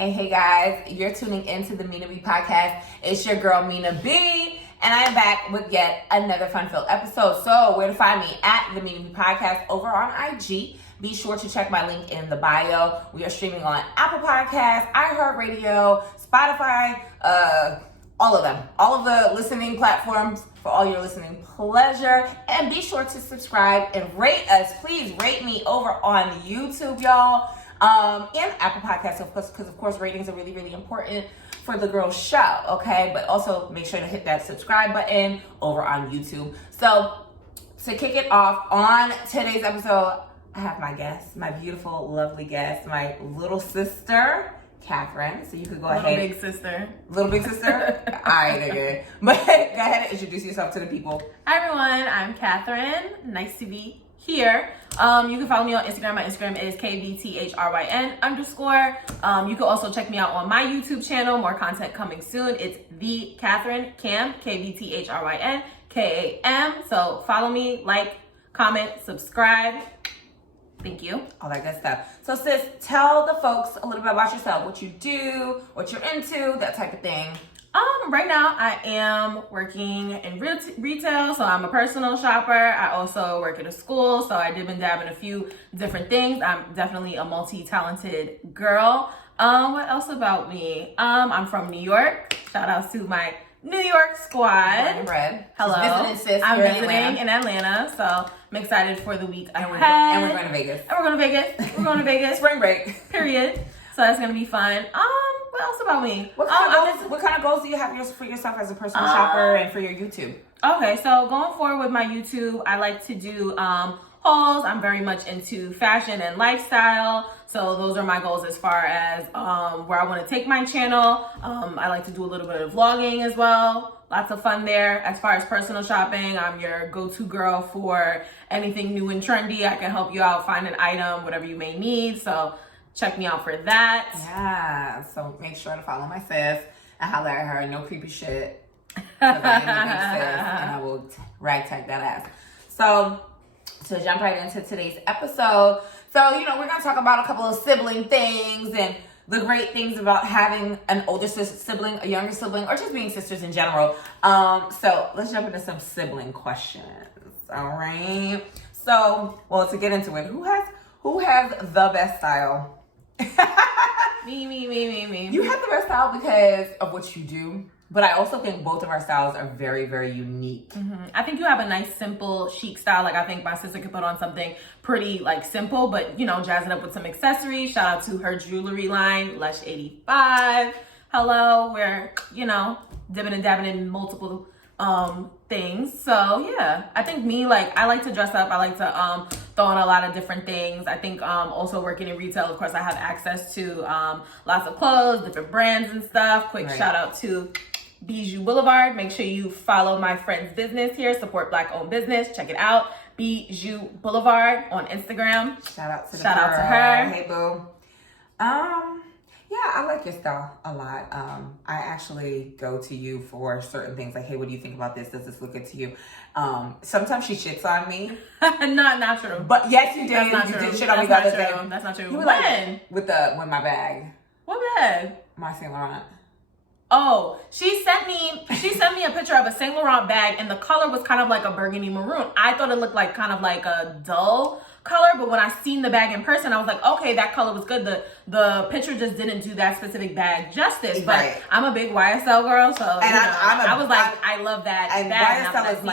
Hey guys, you're tuning into the Mina B Podcast. It's your girl Mina B, and I am back with yet another fun-filled episode. So where to find me? At the Mina B Podcast over on IG. Be sure to check my link in the bio. We are streaming on Apple Podcasts, iHeartRadio, Spotify, all of them. All of the listening platforms for all your listening pleasure. And be sure to subscribe and rate us. Please rate me over on YouTube, y'all. And Apple Podcasts, of course, because of course ratings are really, really important for the girls show, okay? But also make sure to hit that subscribe button over on YouTube. So to kick it off on today's episode, I have my guest, my beautiful, lovely guest, my little sister, Kvthryn. So you could go ahead. Little big sister. Little big sister? All right, nigga. But go ahead and introduce yourself to the people. Hi everyone, I'm Kvthryn. Nice to be here. You can follow me on Instagram. My Instagram is KVTHRYN_. You can also check me out on my YouTube channel. More content coming soon. It's the Kvthryn Kam, KVTHRYN KAM. So follow me, like, comment, subscribe. Thank you. All that good stuff. So sis, tell the folks a little bit about yourself, what you do, what you're into, that type of thing. Right now I am working in retail, so I'm a personal shopper. I also work at a school, so I dip and dab in a few different things. I'm definitely a multi-talented girl. What else about me? I'm from New York. Shout out to my New York squad. Red. Hello. Visiting, sis. I'm You're visiting in Atlanta, so I'm excited for the week ahead. And we're going to Vegas. And we're going to Vegas. We're going to Vegas. Spring break. Period. So that's going to be fun. What else about me? What kind of goals do you have for yourself as a personal shopper and for your YouTube? Okay, so going forward with my YouTube, I like to do hauls. I'm very much into fashion and lifestyle. So those are my goals as far as where I want to take my channel. I like to do a little bit of vlogging as well. Lots of fun there. As far as personal shopping, I'm your go-to girl for anything new and trendy. I can help you out, find an item, whatever you may need. So check me out for that. Yeah, so make sure to follow my sis and holler at her. No creepy shit. And I will ragtag that ass. So to jump right into today's episode. So, we're going to talk about a couple of sibling things and the great things about having an older sibling, a younger sibling, or just being sisters in general. So let's jump into some sibling questions. All right. So, to get into it, who has the best style? Me. You have the best style because of what you do, but I also think both of our styles are very, very unique. Mm-hmm. I think you have a nice, simple, chic style. Like, I think my sister could put on something pretty, simple, but, jazz it up with some accessories. Shout out to her jewelry line, Lush 85. Hello, we're, dipping and dabbing in multiple things. So yeah, I think me, I like to dress up. I like to throw on a lot of different things. I think also working in retail, of course, I have access to lots of clothes, different brands and stuff. Quick shout out to Bijou Boulevard. Make sure you follow my friend's business here. Support Black owned business. Check it out. Bijou Boulevard on Instagram. Shout out to her. Hey boo. Yeah, I like your style a lot. I actually go to you for certain things like, hey, what do you think about this? Does this look good to you? Sometimes she shits on me. Not true. But yes, you did. That's not you true. did shit on me the That's other not day. true. That's not true. You were When? With my bag. What bag? My Saint Laurent. Oh, she sent me a picture of a Saint Laurent bag, and the color was kind of like a burgundy maroon. I thought it looked like kind of like a dull color, but when I seen the bag in person, I was like, okay, that color was good. The picture just didn't do that specific bag justice. But I'm a big YSL girl, so I love that and bag. YSL is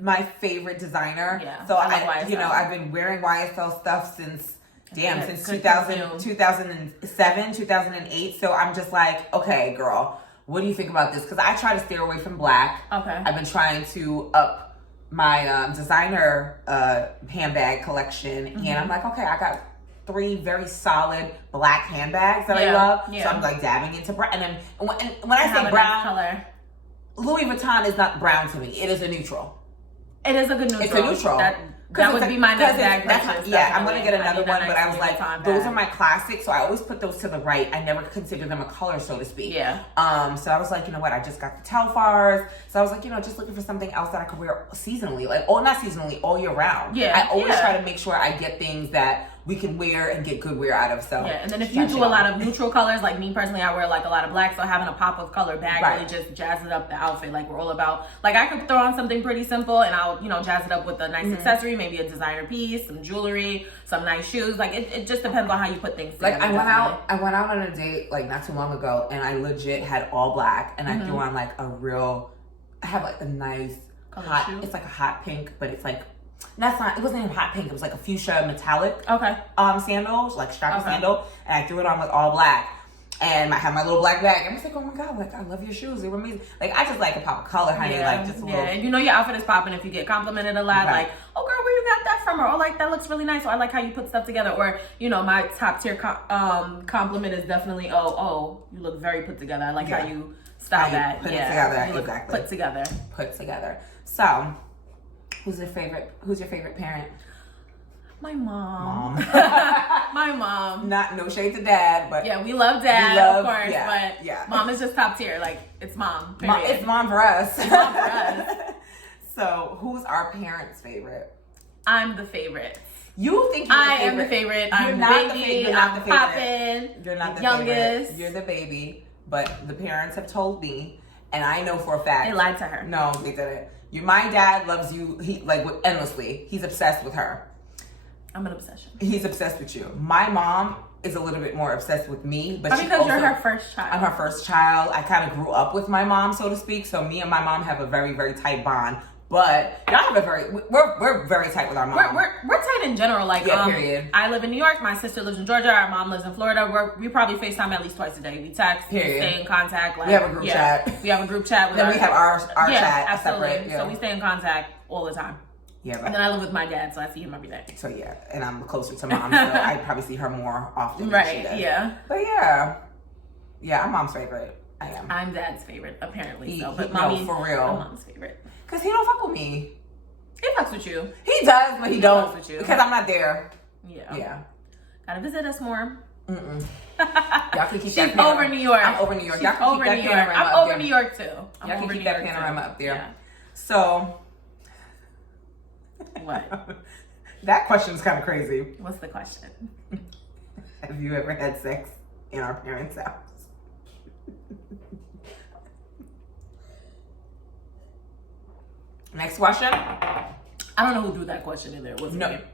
my favorite designer. Yeah, so YSL. I've been wearing YSL stuff since 2007, 2008. So I'm just like, okay, girl, what do you think about this? Because I try to steer away from black. Okay. I've been trying to up my designer handbag collection. Mm-hmm. And I'm like, okay, I got 3 very solid black handbags that I love. Yeah. So I'm dabbing into brown. And then when I say brown, color. Louis Vuitton is not brown to me. It is a neutral. It is a good neutral. It's a neutral. That would be my next bag. I'm going to get another one, but I was like, those are my classics, so I always put those to the right. I never consider them a color, so to speak. Yeah. So I was like, you know what, I just got the Telfars, so I was like, just looking for something else that I could wear seasonally, not seasonally, all year round. Yeah. I always try to make sure I get things that we can wear and get good wear out of. So yeah, and then if you do a lot of neutral colors, like me personally, I wear like a lot of black, so having a pop of color bag really just jazzes up the outfit. Like we're all about, like I could throw on something pretty simple and I'll, jazz it up with a nice accessory, maybe a designer piece, some jewelry, some nice shoes. Like it just depends on how you put things together. Like I went out on a date like not too long ago, and I legit had all black, and I threw on like I have like a nice hot shoe? It's like a hot pink, but it's like it wasn't even hot pink, it was like a fuchsia metallic sandals, like strappy sandal, and I threw it on with all black. And I have my little black bag. And I was like, oh my God, like I love your shoes. They were amazing. Like I just like a pop of color, honey. Like just a little. And your outfit is popping if you get complimented a lot. Like, oh girl, where you got that from? Or oh, like that looks really nice. Or I like how you put stuff together. Or, my top tier compliment is definitely, oh, you look very put together. I like how you style that. Put it together. You look put together. Put together. So, who's your favorite parent? My mom. My mom. No shade to dad, but yeah, we love dad, of course. But mom is just top tier. Like it's mom. It's mom for us. It's mom for us. So, who's our parents' favorite? I'm the favorite. You think you're the favorite? I am the favorite. You're I'm not the baby. the favorite. I'm poppin'. You're not the youngest. Favorite. You're the baby. But the parents have told me, and I know for a fact. They lied to her. No, they didn't. My dad loves you. He endlessly. He's obsessed with her. I'm an obsession. He's obsessed with you. My mom is a little bit more obsessed with me, but because you're her first child. I'm her first child. I kind of grew up with my mom, so to speak. So me and my mom have a very, very tight bond. But y'all have we're very tight with our mom. We're tight in general. Like period. I live in New York. My sister lives in Georgia. Our mom lives in Florida. We probably FaceTime at least twice a day. We text. Period. We stay in contact. Like, we have a group chat. We have a group chat. Then we have our chat. Absolutely. Separate. Yeah. So we stay in contact all the time. Yeah, and then I live with my dad, so I see him every day. So yeah, and I'm closer to mom, so I probably see her more often. Right? Yeah. But yeah, I'm mom's favorite. I am. I'm dad's favorite, apparently. But mommy, for real, I'm mom's favorite. Cause he don't fuck with me. He fucks with you. He does, but he don't fucks with you because I'm not there. Yeah. Gotta visit us more. Y'all can keep She's that over New York. I'm over New York. She's over New York. I'm over New York too. Y'all can keep that panorama up there. Yeah. So. What? That question's kind of crazy. What's the question? Have you ever had sex in our parents' house? Next question. I don't know who threw that question in there.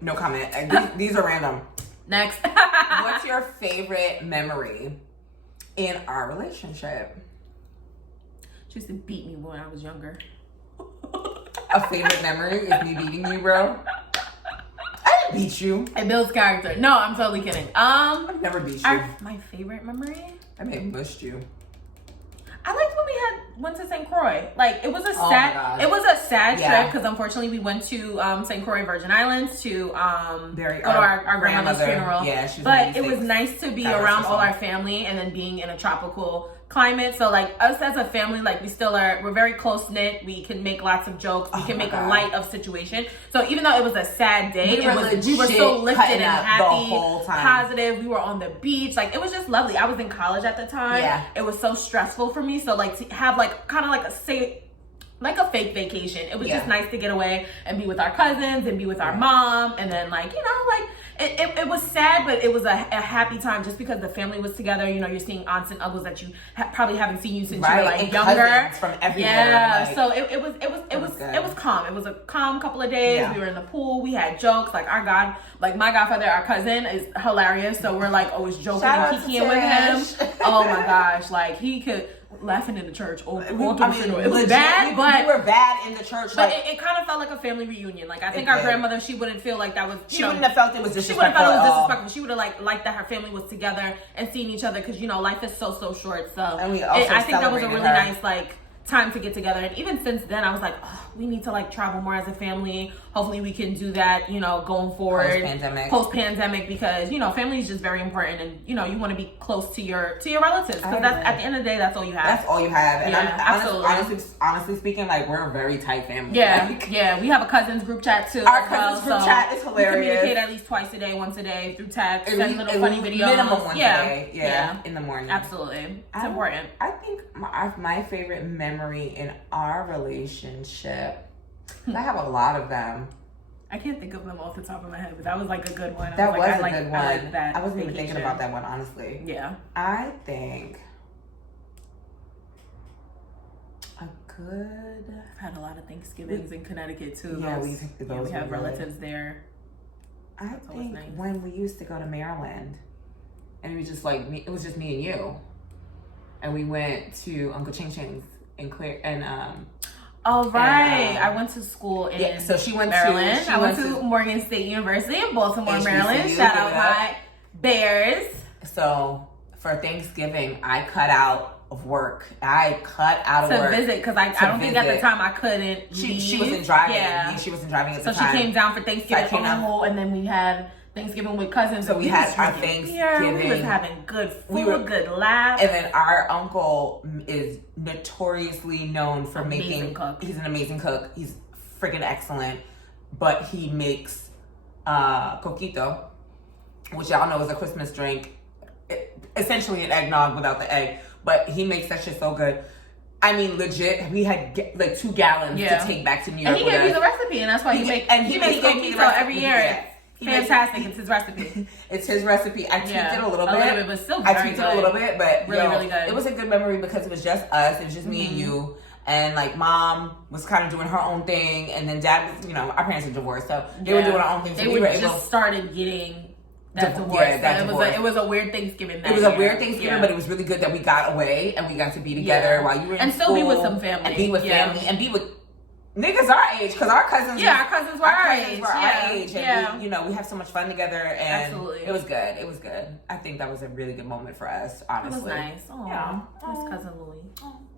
No comment. These are random. Next. What's your favorite memory in our relationship? She used to beat me when I was younger. A favorite memory is me beating you, bro? I didn't beat you. It builds character. No, I'm totally kidding. I've never beat you. My favorite memory? I may have mushed you. I liked when we went to St. Croix. Like it was a sad trip because unfortunately we went to St. Croix Virgin Islands to go to our grandmother's funeral. Yeah, she was but it was nice to be around all our family and then being in a tropical climate. So like us as a family, like we're very close knit. We can make lots of jokes. We can make light of situation. So even though it was a sad day, we were so lifted and happy, the whole time. Positive. We were on the beach. Like it was just lovely. I was in college at the time. Yeah. It was so stressful for me. So like to have like kind of like a fake vacation. It was just nice to get away and be with our cousins and be with our mom. And then like, it was sad, but it was a happy time just because the family was together. You're seeing aunts and uncles that you probably haven't seen since you were like and younger. From everywhere. Yeah. So it was calm. It was a calm couple of days. Yeah. We were in the pool. We had jokes. Like my godfather, our cousin, is hilarious. So we're like always joking and kikiing with him. Oh my gosh. Like he could laughing in the church. It was bad, but we were bad in the church. But it kind of felt like a family reunion. Like I think our grandmother, she wouldn't feel like that was. She wouldn't have felt it was disrespectful. She wouldn't have felt it was disrespectful. She would have liked that her family was together and seeing each other because life is so short. So and we also I think that was a really nice time to get together. And even since then, I was like, we need to travel more as a family. Hopefully we can do that, going forward. Post pandemic because, family is just very important and, you want to be close to your relatives because that's at the end of the day, that's all you have. That's all you have. And absolutely. Honestly speaking, we're a very tight family. Yeah. We have a cousins group chat too. Our cousins group chat is hilarious. We communicate at least twice a day, once a day through text, send little funny videos. Minimum once a day. Yeah. In the morning. Absolutely. It's important. I think my favorite memory in our relationship, I have a lot of them. I can't think of them off the top of my head, but that was like a good one. That was a good one. I like that. I wasn't even thinking about that one, honestly. Yeah. I think a good... I've had a lot of Thanksgivings in Connecticut too. Yeah, we have relatives there. I think nice. When we used to go to Maryland, and it was just like me, it was just me and you, and we went to Uncle Ching Ching's in Clear and Oh right, I went to school in so she went Maryland. To, I went to Morgan State University in Baltimore, Maryland. Shout out my Bears. So for Thanksgiving, I cut out of work. I cut out of work to visit because I don't think at the time I couldn't. She wasn't driving. Yeah, she wasn't driving at the time. So she came down for Thanksgiving and then we had Thanksgiving with cousins. So we had our Thanksgiving. We was having good food, good laughs. And then our uncle is notoriously known for making. Cook. He's an amazing cook. He's freaking excellent. But he makes coquito, which y'all know is a Christmas drink. Essentially an eggnog without the egg. But he makes that shit so good. I mean, legit, we had like 2 gallons to take back to New York. And he gave me the recipe, and that's why he makes coquito every year. Fantastic. It's his recipe. It's his recipe. I tweaked it a little bit. But still I tweaked it a little bit, but really good. It was a good memory because it was just us. It was just me and you. And like mom was kind of doing her own thing, and then dad was, our parents are divorced, so they were doing our own thing. So they just started getting that divorce. Yeah, it was a weird Thanksgiving. It was a weird Thanksgiving, but it was really good that we got away and we got to be together while you were in school. And still be with some family. And be with family and be with niggas our age, because our cousins were our age. And we have so much fun together, and absolutely. It was good. I think that was a really good moment for us, honestly. It was nice. Oh, yeah. Miss cousin Louie.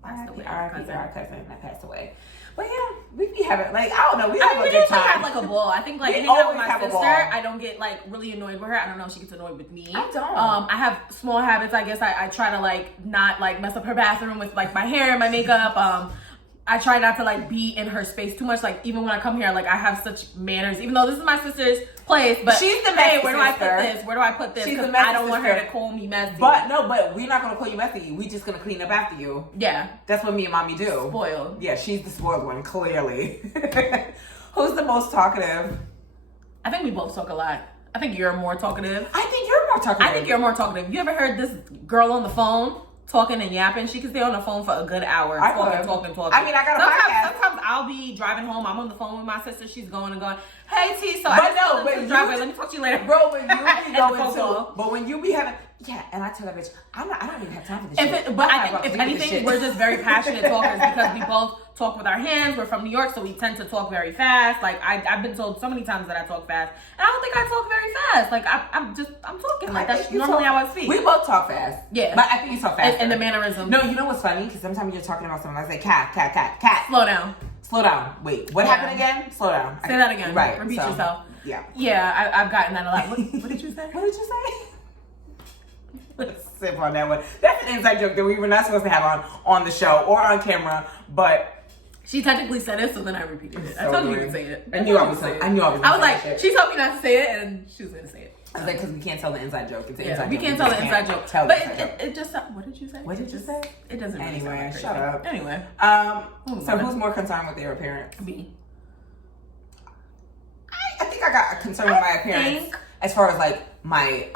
Our cousin that passed away. But yeah, we be having, like, I don't know, we have a good time. Have like a ball. I think like hanging out with my sister, I don't get like really annoyed with her. I don't know if she gets annoyed with me. I don't. I have small habits. I guess I try to like not like mess up her bathroom with like my hair and my makeup. I try not to like be in her space too much. Like even when I come here, like I have such manners. Even though this is my sister's place, but she's the messy where do I put this? Where do I put this? She's the messy I don't want her to call me messy. But we're not gonna call you messy. We just gonna clean up after you. Yeah, that's what me and mommy do. Spoiled. Yeah, she's the spoiled one, clearly. Who's the most talkative? I think we both talk a lot. I think you're more talkative. I think you're more talkative. I think you're more talkative. You ever heard this girl on the phone talking and yapping? She can stay on the phone for a good hour. Talking. I mean, I got a podcast. Sometimes I'll be driving home. I'm on the phone with my sister. She's going and going, hey, T, so let me talk to you later. Bro, when you be going to, but when you be having, and I tell that bitch, I don't even have time for this shit. But I think, if anything, we're just very passionate talkers because we both talk with our hands. We're from New York, so we tend to talk very fast. Like, I've been told so many times that I talk fast. And I don't think I talk very fast. Like, I'm talking. Like, that's normally how I speak. We both talk fast. Yeah. But I think you talk fast. And the mannerism. No, you know what's funny? Because sometimes you're talking about something, I say, cat. Slow down. Wait, what happened again? Slow down. Say that again. Right. Repeat yourself. Yeah. Yeah, I've gotten that a lot. What did you say? What did you say? Let's sip on that one. That's an inside joke that we were not supposed to have on the show or on camera, but she technically said it, so then I repeated it. I told you to say it. I knew I was going to say it. I was like, she told me not to say it, and she was going to say it. I was like, because we can't tell the inside joke. It's an inside joke. We can't tell the inside joke. But it just, what did you say? What did you say? It doesn't really sound like shut up. Anyway. So who's more concerned with their appearance? Me. I think I got a concern with my appearance as far as like my,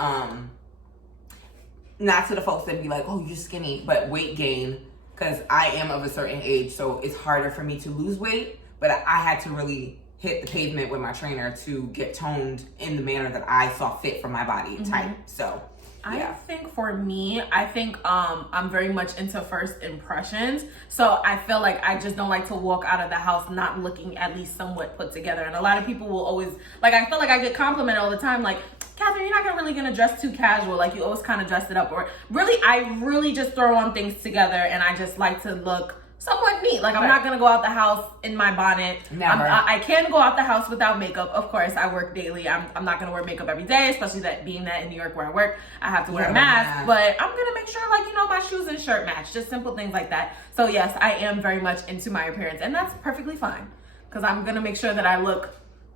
not to the folks that be like, oh, you're skinny, but weight gain. Because I am of a certain age, so it's harder for me to lose weight. But I had to really hit the pavement with my trainer to get toned in the manner that I saw fit for my body type. So, yeah. I think for me, I'm very much into first impressions. So I feel like I just don't like to walk out of the house not looking at least somewhat put together. And a lot of people will always, like, I feel like I get complimented all the time, like, Kvthryn, you're not really gonna dress too casual. Like, you always kind of dress it up. Or really, I really just throw on things together, and I just like to look somewhat neat. Like, I'm not gonna go out the house in my bonnet. Never. I can go out the house without makeup. Of course, I work daily. I'm not gonna wear makeup every day, especially being that in New York where I work, I have to wear a mask. But I'm gonna make sure, like, my shoes and shirt match. Just simple things like that. So yes, I am very much into my appearance, and that's perfectly fine. Because I'm gonna make sure that I look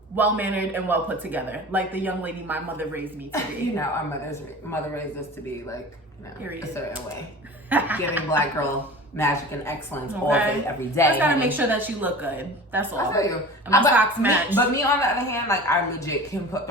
well-mannered and well put together, like the young lady my mother raised me to be. Our mother raised us to be like, Period. a certain way. Giving black girl magic and excellence all day, every day. Just gotta make sure that you look good. That's all. I feel you. And my socks match. But me, on the other hand, like, I legit can put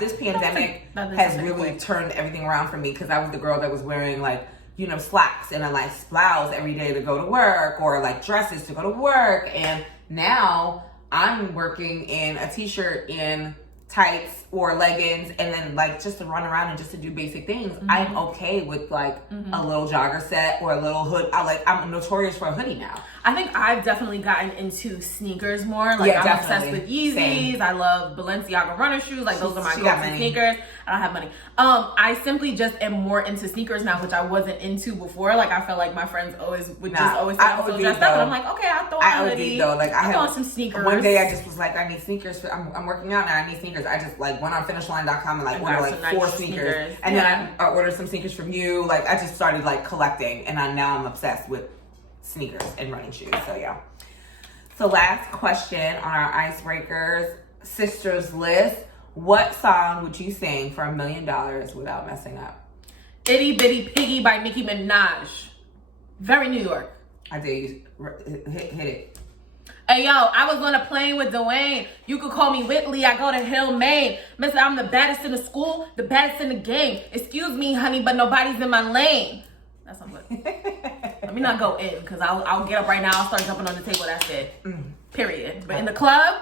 this pandemic has really turned everything around for me, because I was the girl that was wearing, like, you know, slacks and a nice blouse every day to go to work, or like dresses to go to work. And now I'm working in a t-shirt and tights or leggings, and then like just to run around and just to do basic things. I'm okay with like a little jogger set or a little hood. I'm notorious for a hoodie now. I think I've definitely gotten into sneakers more. Like, I'm obsessed with Yeezys. Same. I love Balenciaga runner shoes. Like, those are my go-to sneakers. I don't have money. I simply just am more into sneakers now, which I wasn't into before. Like, I felt like my friends would say I'm so dressed up. And I'm like, okay, I'll throw on a hoodie. Though. Like, I had some sneakers. One day I just was like, I need sneakers. I'm working out now. I need sneakers. I just like went on finishline.com and like ordered like 4 sneakers. And then I ordered some sneakers from you. Like, I just started like collecting, and now I'm obsessed with sneakers and running shoes. So yeah. So last question on our icebreakers sisters list: what song would you sing for $1 million without messing up? Itty Bitty Piggy by Nicki Minaj. Very New York. I did. Hit it. Hey, yo, I was on a plane with Dwayne. You could call me Whitley. I go to Hill, Maine. Mister, I'm the baddest in the school, the baddest in the game. Excuse me, honey, but nobody's in my lane. That's not good. Let me not go in, because I'll get up right now. I'll start jumping on the table. That's it. Period. But in the club,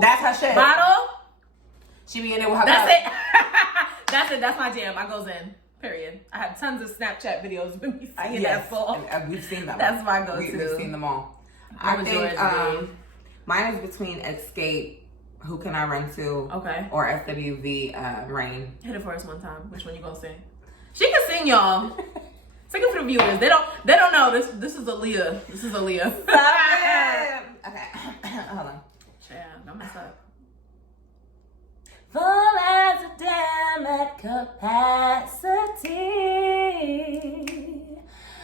that's her shit. Bottle, she be in there with her. That's it. That's it. That's my jam. I goes in. Period. I have tons of Snapchat videos of me singing that song. We've seen them. That's my go-to. We've seen them all. I think mine is between Escape, Who Can I Run To, or SWV, Rain. Hit it for us one time. Which one you gonna sing? She can sing, y'all. Sing it for the viewers. They don't know. This is Aaliyah. This is Aaliyah. Okay. Hold on. Yeah, don't mess up. Full as a dam at capacity.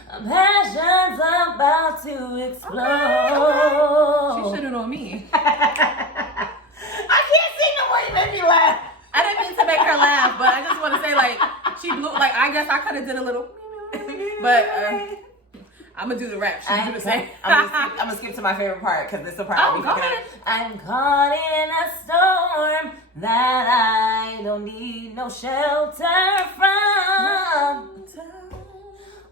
Passion's about to explode. She should've on me. I can't sing no more. You made me laugh. I didn't mean to make her laugh, but I just want to say, like, she blew. Like, I guess I could have did a little. But I'm gonna do the rap. She's gonna say. I'm gonna skip to my favorite part, because this is the part I'll be forgetting. I'm caught in a storm that I don't need no shelter from.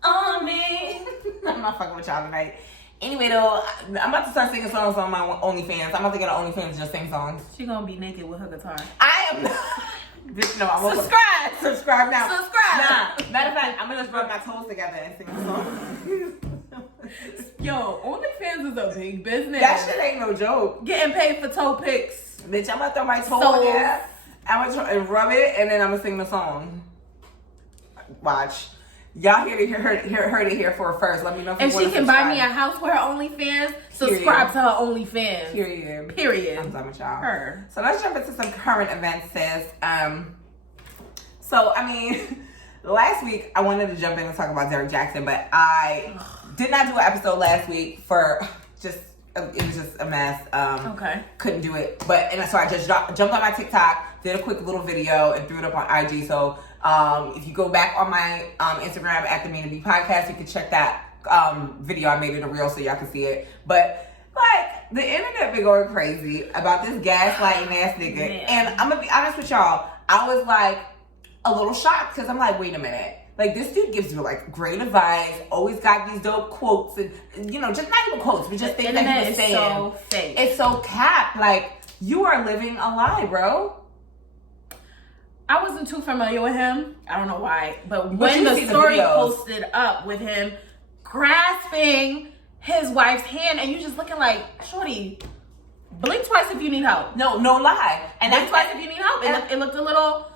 On me. I'm not fucking with y'all tonight. Anyway, though, I'm about to start singing songs on my OnlyFans. I'm about to get on OnlyFans and just sing songs. She gonna be naked with her guitar. I am not. No, I'm subscribe now. Nah. Matter of fact, I'm gonna just rub my toes together and sing a song. Yo, OnlyFans is a big business. That shit ain't no joke. Getting paid for toe pics. Bitch, I'm gonna throw my toe in there. I'm gonna try and rub it, and then I'm gonna sing the song. Watch. Y'all heard it here for first. Let me know if you want to subscribe. And she can buy me a house for her OnlyFans. Subscribe to her OnlyFans. Period. I'm done with y'all. So let's jump into some current events, sis. So, I mean, last week I wanted to jump in and talk about Derek Jackson, but I did not do an episode last week for it was just a mess. Couldn't do it. So I just jumped on my TikTok, did a quick little video, and threw it up on IG. So if you go back on my Instagram at the Mina B Podcast, you can check that video. I made it a reel so y'all can see it. But like, the internet been going crazy about this gaslighting ass nigga. Man. And I'm gonna be honest with y'all, I was like a little shocked, because I'm like, wait a minute. Like, this dude gives you like great advice, always got these dope quotes, and just not even quotes, but just things that he was saying. So fake. It's so cap. Like, you are living a lie, bro. I wasn't too familiar with him. I don't know why, but when the story posted up with him grasping his wife's hand, and you just looking like, shorty, blink twice if you need help. No lie. And blink twice if you need help. It looked a little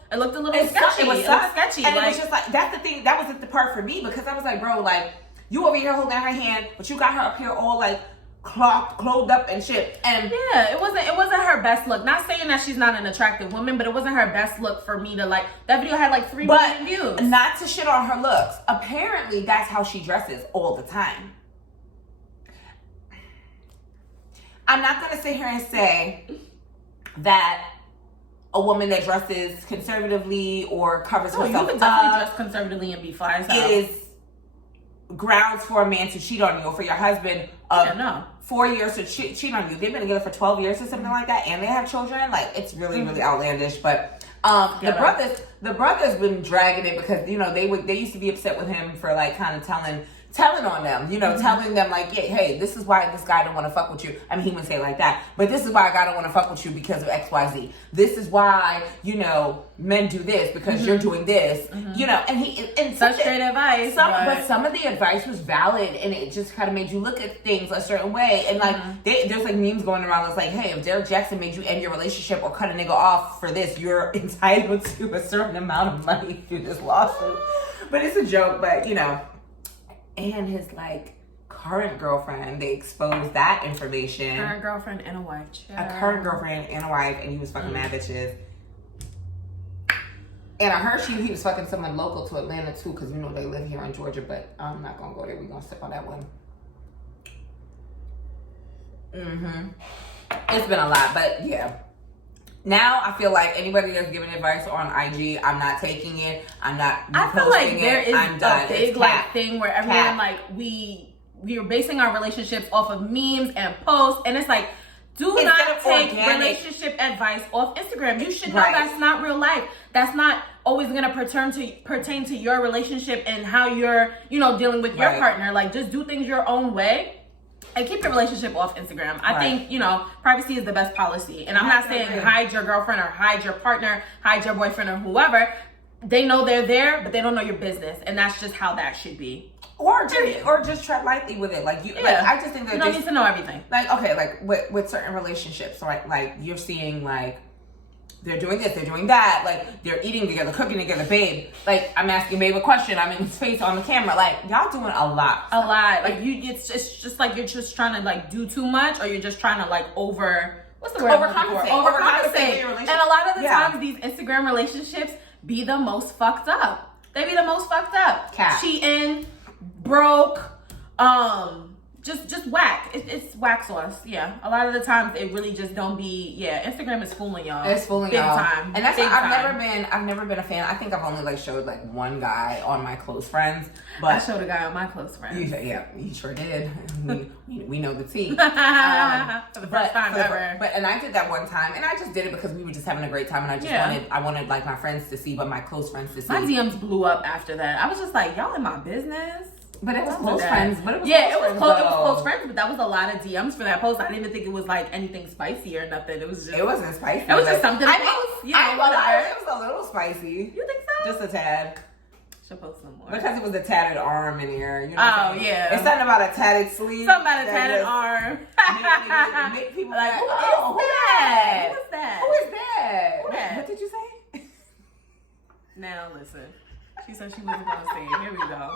sketchy. It was sketchy. And it was just like, that's the thing. That was the part for me, because I was like, bro, like, you over here holding her hand, but you got her up here all like clothed up and shit. And yeah, it wasn't her best look. Not saying that she's not an attractive woman, but it wasn't her best look for me to like. That video had like 3 million views. Not to shit on her looks. Apparently, that's how she dresses all the time. I'm not gonna sit here and say that a woman that dresses conservatively or covers herself you can definitely dress conservatively and be fly as hell. grounds for a man to cheat on you or for your husband of 4 years to cheat on you. They've been together for 12 years or something like that, and they have children. Like, it's really, really outlandish. But the brothers been dragging it because, you know, they used to be upset with him for like kind of telling on them, you know, telling them like, yeah, hey, this is why this guy don't want to fuck with you. I mean, he wouldn't say it like that, but this is why a guy don't want to fuck with you because of XYZ. This is why, you know, men do this because you're doing this, you know, and such great advice. But some of the advice was valid, and it just kind of made you look at things a certain way. And like, there's like memes going around that's like, hey, if Derek Jackson made you end your relationship or cut a nigga off for this, you're entitled to a certain amount of money through this lawsuit. But it's a joke, but you know. And his like current girlfriend, they exposed that information. Current girlfriend and a wife. A current girlfriend and a wife, and he was fucking mad bitches. And I heard he was fucking someone local to Atlanta too, because you know they live here in Georgia. But I'm not gonna go there. We're gonna step on that one. It's been a lot, but yeah. Now I feel like anybody that's giving advice on IG, I'm not taking it. I'm not. I feel like there is a big like thing where everyone like we're basing our relationships off of memes and posts, and it's like, do not take relationship advice off Instagram. You should know that's not real life. That's not always gonna pertain to your relationship and how you're, you know, dealing with your partner. Like, just do things your own way. And keep your relationship off Instagram. I think, you know, privacy is the best policy. And I'm not saying hide your girlfriend or hide your partner, hide your boyfriend or whoever. They know they're there, but they don't know your business. And that's just how that should be. Or just tread lightly with it. Like, like I just think that you don't need to know everything. Like, okay, like with certain relationships, right? Like, you're seeing, like, they're doing this, they're doing that. Like, they're eating together, cooking together, babe. Like, I'm asking babe a question. I'm in his face on the camera. Like, y'all doing a lot. A lot. Like, it's just like you're just trying to, like, do too much, or you're just trying to, like, what's the word? Overcompensate. And a lot of the times, these Instagram relationships be the most fucked up. They be the most fucked up. Cheating, broke, just whack. It's whack sauce. Yeah. A lot of the times it really just don't be. Yeah. Instagram is fooling y'all. It's fooling big y'all. Time. And that's why I've never been a fan. I think I've only like showed like one guy on my close friends. But I showed a guy on my close friends. You sure did. we know the tea. For the first time ever. And I did that one time, and I just did it because we were just having a great time, and I just wanted like my friends to see, but my close friends to see. My DMs blew up after that. I was just like, y'all in my business. But it was close friends. But it was it was close friends. But that was a lot of DMs for that post. I didn't even think it was like anything spicy or nothing. It was just. It wasn't spicy. It was just something. It was a little spicy. You think so? Just a tad. Should post some more. Because it was a tatted arm in here. You know yeah. It's something about a tatted sleeve. Something about a tatted arm. Make people like, who is that? Who is that? Who is that? What did you say? Now listen. She said she wasn't gonna say it. Here we go.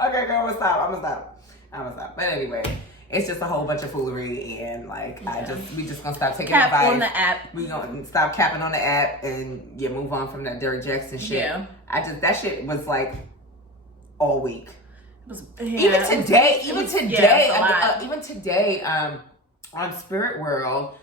Okay, girl, I'm gonna stop. But anyway, it's just a whole bunch of foolery, and like we just gonna stop taking advice. Cap on the app. We gonna stop capping on the app and move on from that Derek Jackson shit. Yeah. That shit was like all week. It was even today on Spirit World,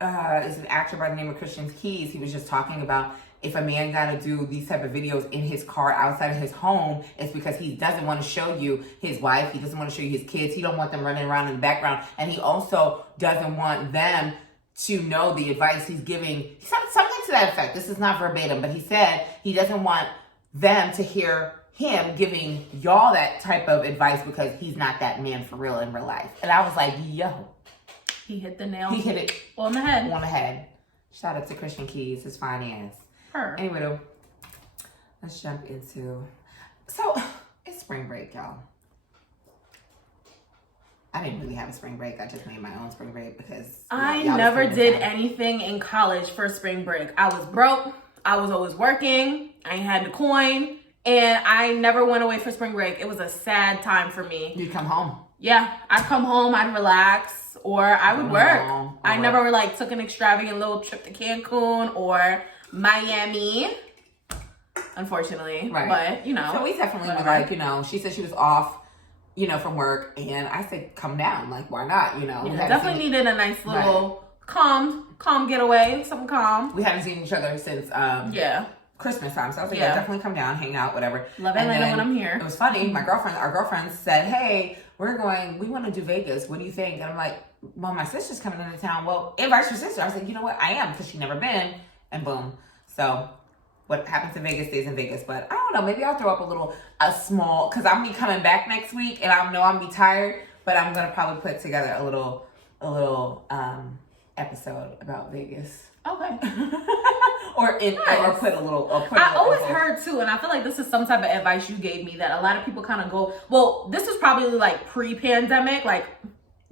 is an actor by the name of Kvthryn Kam. He was just talking about, if a man gotta do these type of videos in his car outside of his home, it's because he doesn't want to show you his wife. He doesn't want to show you his kids. He don't want them running around in the background. And he also doesn't want them to know the advice he's giving. He said something to that effect. This is not verbatim, but he said he doesn't want them to hear him giving y'all that type of advice because he's not that man for real in real life. And I was like, yo. He hit the nail. He hit it on the head. On the head. Shout out to Kvthryn Kam, his fine ass. Anyway, though, let's jump into. So, it's spring break, y'all. I didn't really have a spring break. I just made my own spring break because I never did anything in college for spring break. I was broke. I was always working. I ain't had the coin, and I never went away for spring break. It was a sad time for me. You'd come home. Yeah, I'd come home. I'd relax, or I would work. I never like took an extravagant little trip to Cancun or Miami, unfortunately. Right. But, you know. So we definitely were like, you know, she said she was off, you know, from work. And I said, come down. Like, why not? You know. Yeah, definitely needed a nice little calm getaway. Something calm. We haven't seen each other since Christmas time. So I was like, yeah, definitely come down, hang out, whatever. Love Atlanta when I'm here. It was funny. Our girlfriends said, hey, we want to do Vegas. What do you think? And I'm like, well, my sister's coming into town. Well, invite your sister. I was like, you know what? I am, because she's never been. And boom. So what happens in Vegas stays in Vegas. But I don't know. Maybe I'll throw up a small, because I'm be coming back next week and I know I'm be tired, but I'm going to probably put together a little episode about Vegas. Okay. or put a little. I always heard too, and I feel like this is some type of advice you gave me, that a lot of people kind of go, well, this was probably like pre-pandemic, like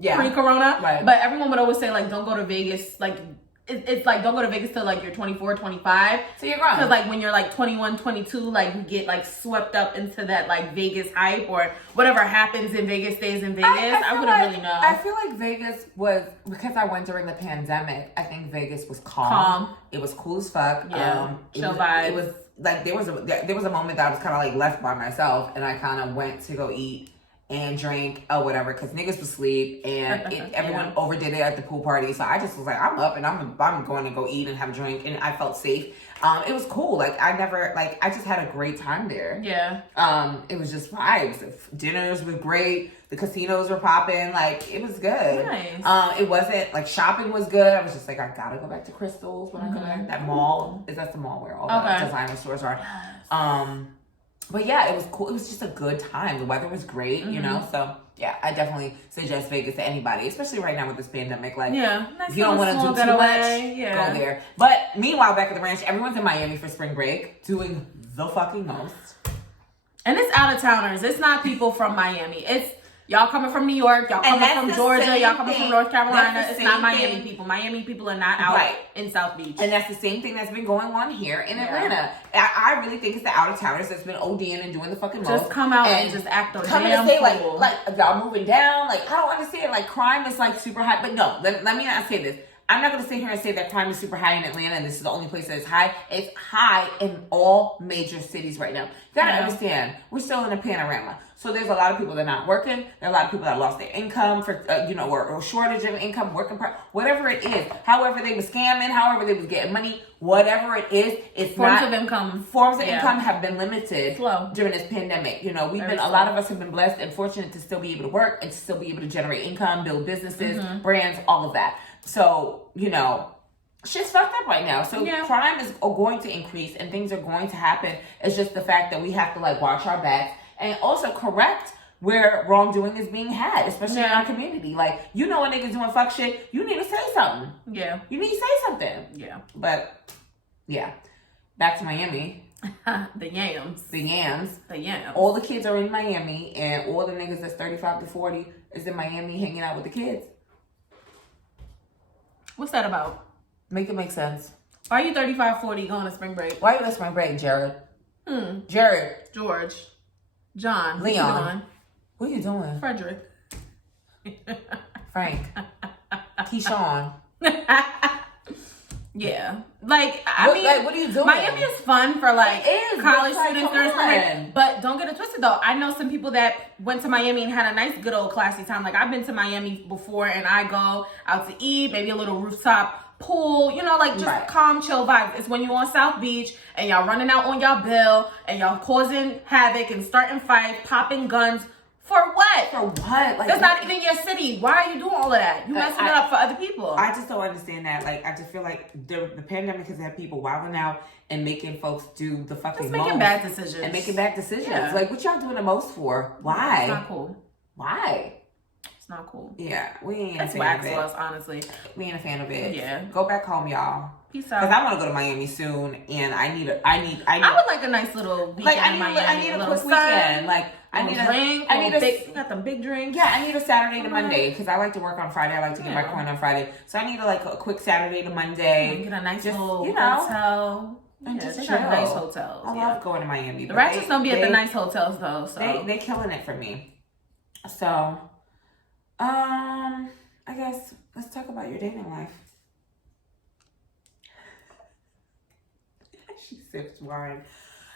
pre-corona, right. But everyone would always say like, don't go to Vegas, like it's like, don't go to Vegas till like you're 24, 25. So you're grown. Because like when you're like 21, 22, like you get like swept up into that like Vegas hype, or whatever happens in Vegas stays in Vegas. I wouldn't really know. I feel like Vegas was, because I went during the pandemic, I think Vegas was calm. It was cool as fuck. Yeah. Chill vibes. It was like, there was a moment that I was kind of like left by myself, and I kind of went to go eat and drink or whatever, because niggas was asleep and everyone overdid it at the pool party. So I just was like, I'm up and I'm going to go eat and have a drink, and I felt safe. It was cool. Like I just had a great time there. Yeah. It was just vibes. Dinners were great. The casinos were popping. Like, it was good. Nice. It wasn't like, shopping was good. I was just like, I gotta go back to Crystals when I go back. That mall, that's the mall where all the designer stores are. Yes. But yeah, it was cool. It was just a good time. The weather was great, you know? So yeah, I definitely suggest Vegas to anybody, especially right now with this pandemic. Like, nice, if you don't want to do too much, go there. But meanwhile, back at the ranch, everyone's in Miami for spring break, doing the fucking most. And it's out of towners. It's not people from Miami. It's y'all coming from New York, y'all coming from Georgia, y'all coming from North Carolina. It's not Miami people. Miami people are not out in South Beach. And that's the same thing that's been going on here in Atlanta. I really think it's the out of towners that's been ODing and doing the fucking most. Just come out and just act on come damn and say cool. like y'all moving down. Like, I don't understand. Like, crime is like super high. But no, let me not say this. I'm not going to sit here and say that crime is super high in Atlanta and this is the only place that is high. It's high in all major cities right now. You got to understand, we're still in a panorama. So there's a lot of people that are not working. There are a lot of people that lost their income for, or shortage of income, whatever it is. However they were scamming, however they was getting money, whatever it is, it's forms of income. Forms of income have been limited slow during this pandemic. A lot of us have been blessed and fortunate to still be able to work and to still be able to generate income, build businesses, brands, all of that. So, shit's fucked up right now. So crime is going to increase and things are going to happen. It's just the fact that we have to like watch our backs and also correct where wrongdoing is being had, especially in our community. Like, a nigga's doing fuck shit, you need to say something. Yeah. You need to say something. Yeah. But, yeah. Back to Miami. The yams. All the kids are in Miami, and all the niggas that's 35 to 40 is in Miami hanging out with the kids. What's that about? Make it make sense. Why are you 35, 40 going to spring break? Why are you on spring break, Jared? Jared. George. John. Leon. What are you doing? Frederick. Frank. Keyshawn. Yeah. Like, what are you doing? Miami is fun for college students. But don't get it twisted though. I know some people that went to Miami and had a nice good old classy time. Like, I've been to Miami before and I go out to eat, maybe a little rooftop pool, just calm, chill vibes. It's when you're on South Beach and y'all running out on y'all bill and y'all causing havoc and starting fights, popping guns. For what? Like, that's not even your city. Why are you doing all of that? You messing it up for other people. I just don't understand that. Like, I just feel like the pandemic has had people wilding out and making folks do the fucking most. Making bad decisions. Yeah. Like, what y'all doing the most for? Why? It's not cool. Why? It's not cool. Yeah, we ain't a fan of it. Us, honestly. We ain't a fan of it. Yeah. Go back home, y'all. Peace out. Because I want to go to Miami soon, and I would like a nice little weekend in Miami. I need a quick weekend. Like, I need got them big drinks. Yeah, I need a Saturday to Monday because I like to work on Friday. I like to get my coin on Friday, so I need a quick Saturday to Monday. Get a nice little hotel. And just they chill. got nice hotels. I love going to Miami. The Ratchets don't be at the nice hotels though. So they killing it for me. So, I guess let's talk about your dating life. She sips wine.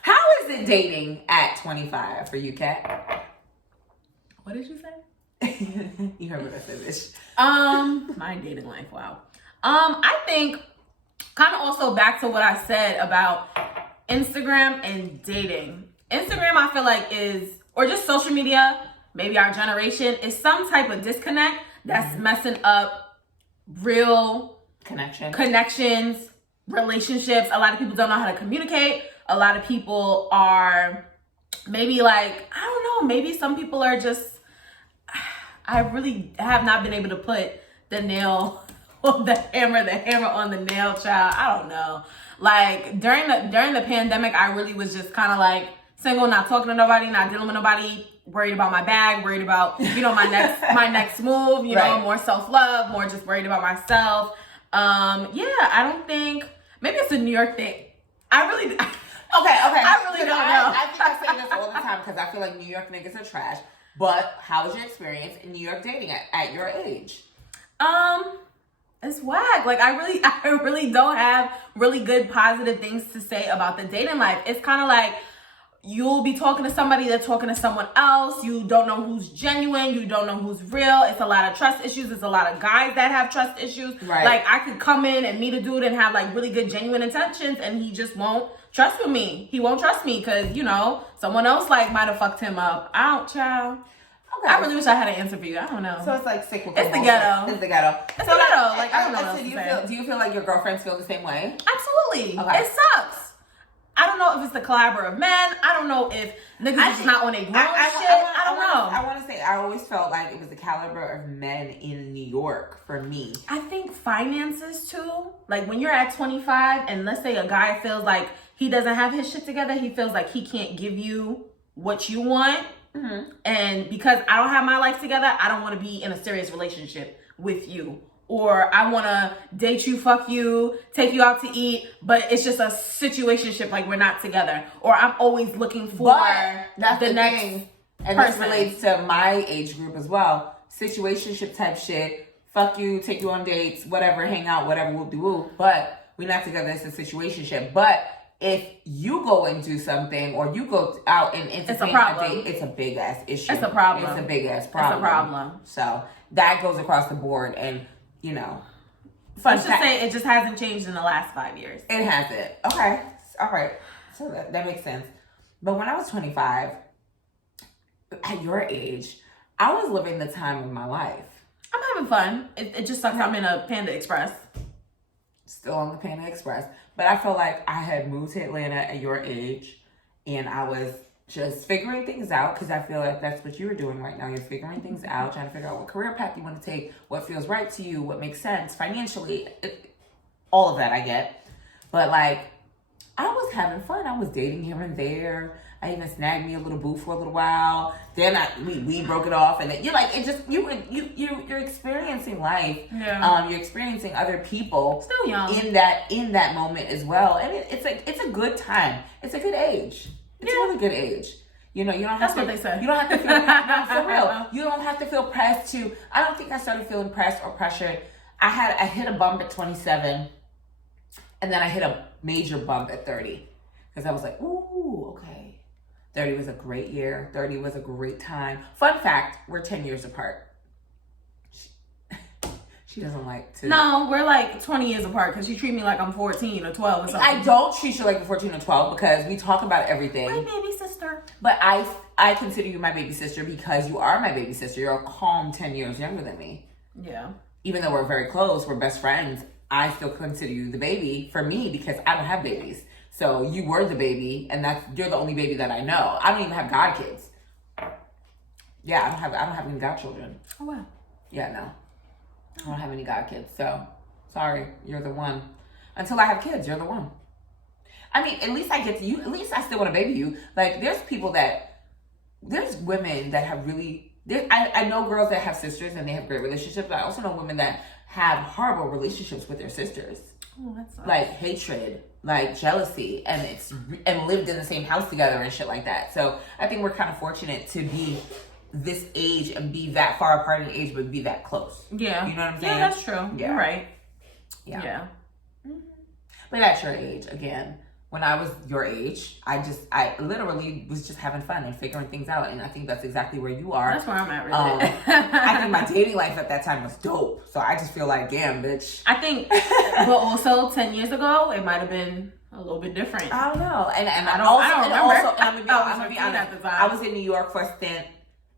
How is it dating at 25 for you, Kat? What did you say? You heard what I said, bitch. My dating life, wow. I think kind of also back to what I said about Instagram and dating. Instagram, I feel like or just social media, maybe our generation, is some type of disconnect that's messing up real connections, relationships. A lot of people don't know how to communicate. A lot of people are maybe like, I don't know, maybe some people are just, I really have not been able to put the nail on the hammer on the nail, child. I don't know. Like during the pandemic, I really was just kind of like single, not talking to nobody, not dealing with nobody, worried about my bag, worried about, my next move, right. More self-love, more just worried about myself. I don't think, maybe it's a New York thing. I really don't know. I think I say this all the time because I feel like New York niggas are trash. But how was your experience in New York dating at your age? It's whack. Like I really don't have really good positive things to say about the dating life. It's kind of like you'll be talking to somebody, they're talking to someone else. You don't know who's genuine. You don't know who's real. It's a lot of trust issues. It's a lot of guys that have trust issues. Right. Like I could come in and meet a dude and have like really good genuine intentions, and he just won't trust with me. He won't trust me because someone else like might have fucked him up. Out, child. Okay. I really wish I had an answer for you. I don't know. So it's like cyclical. It's the ghetto. It's the ghetto. It's the ghetto. Like I don't know. So do you feel like your girlfriends feel the same way? Absolutely. Okay. It sucks. I don't know if it's the caliber of men. I don't know if niggas just not on a grown shit. I don't know. I want to say I always felt like it was the caliber of men in New York for me. I think finances too. Like when you're at 25 and let's say a guy feels like he doesn't have his shit together, he feels like he can't give you what you want. Mm-hmm. And because I don't have my life together, I don't want to be in a serious relationship with you. Or I want to date you, fuck you, take you out to eat, but it's just a situationship, like we're not together. Or I'm always looking for that's the next thing. And person. This relates to my age group as well. Situationship type shit. Fuck you, take you on dates, whatever, hang out, whatever, whoop de whoop. But we're not together, it's a situationship. But if you go and do something or you go out and entertain a date, it's a big ass issue. It's a problem. It's a big ass problem. It's a problem. So that goes across the board and Let's just say it just hasn't changed in the last 5 years. It hasn't. Okay. All right. So that makes sense. But when I was 25, at your age, I was living the time of my life. I'm having fun. It just sucks I'm in a Panda Express. Still on the Panda Express. But I felt like I had moved to Atlanta at your age and I was just figuring things out because I feel like that's what you were doing right now. You're figuring things out, trying to figure out what career path you want to take, what feels right to you, what makes sense financially, all of that I get. But like, I was having fun. I was dating here and there. I even snagged me a little boo for a little while. Then we broke it off, and then you're like, it just you're experiencing life. Yeah. You're experiencing other people. Still young. In that moment as well, and it's a good time. It's a good age. It's a really good age. You don't have That's to. what they say. You don't have to feel no, for real. You don't have to feel pressed to. I don't think I started feeling pressed or pressured. I hit a bump at 27, and then I hit a major bump at 30 because I was like, ooh, okay. 30 was a great year. 30 was a great time. Fun fact: we're 10 years apart. She doesn't like to. No, we're like 20 years apart because you treat me like I'm 14 or 12 or something. I don't treat you like you're 14 or 12 because we talk about everything. My baby sister. But I consider you my baby sister because you are my baby sister. You're a calm 10 years younger than me. Yeah. Even though we're very close, we're best friends, I still consider you the baby for me because I don't have babies. So you were the baby, and you're the only baby that I know. I don't even have godkids. Yeah, I don't have any godchildren. Oh wow. Yeah, no. I don't have any godkids, so sorry, you're the one. Until I have kids, you're the one. I mean, at least I get to you. At least I still want to baby you. Like, there's women that have really. I know girls that have sisters and they have great relationships. But I also know women that have horrible relationships with their sisters. Oh, that sucks. Like hatred, like jealousy, and lived in the same house together and shit like that. So I think we're kind of fortunate to be this age and be that far apart in age, but be that close. Yeah. You know what I'm saying? Yeah, that's true. Yeah. You're right. Yeah. Yeah. Mm-hmm. But at your age, again, when I was your age, I literally was just having fun and figuring things out. And I think that's exactly where you are. That's where I'm at, really. I think my dating life at that time was dope. So I just feel like, damn, bitch. I think, but also 10 years ago, it might have been a little bit different. I don't know. And I don't remember. I'm gonna be honest. I was in New York for a stint.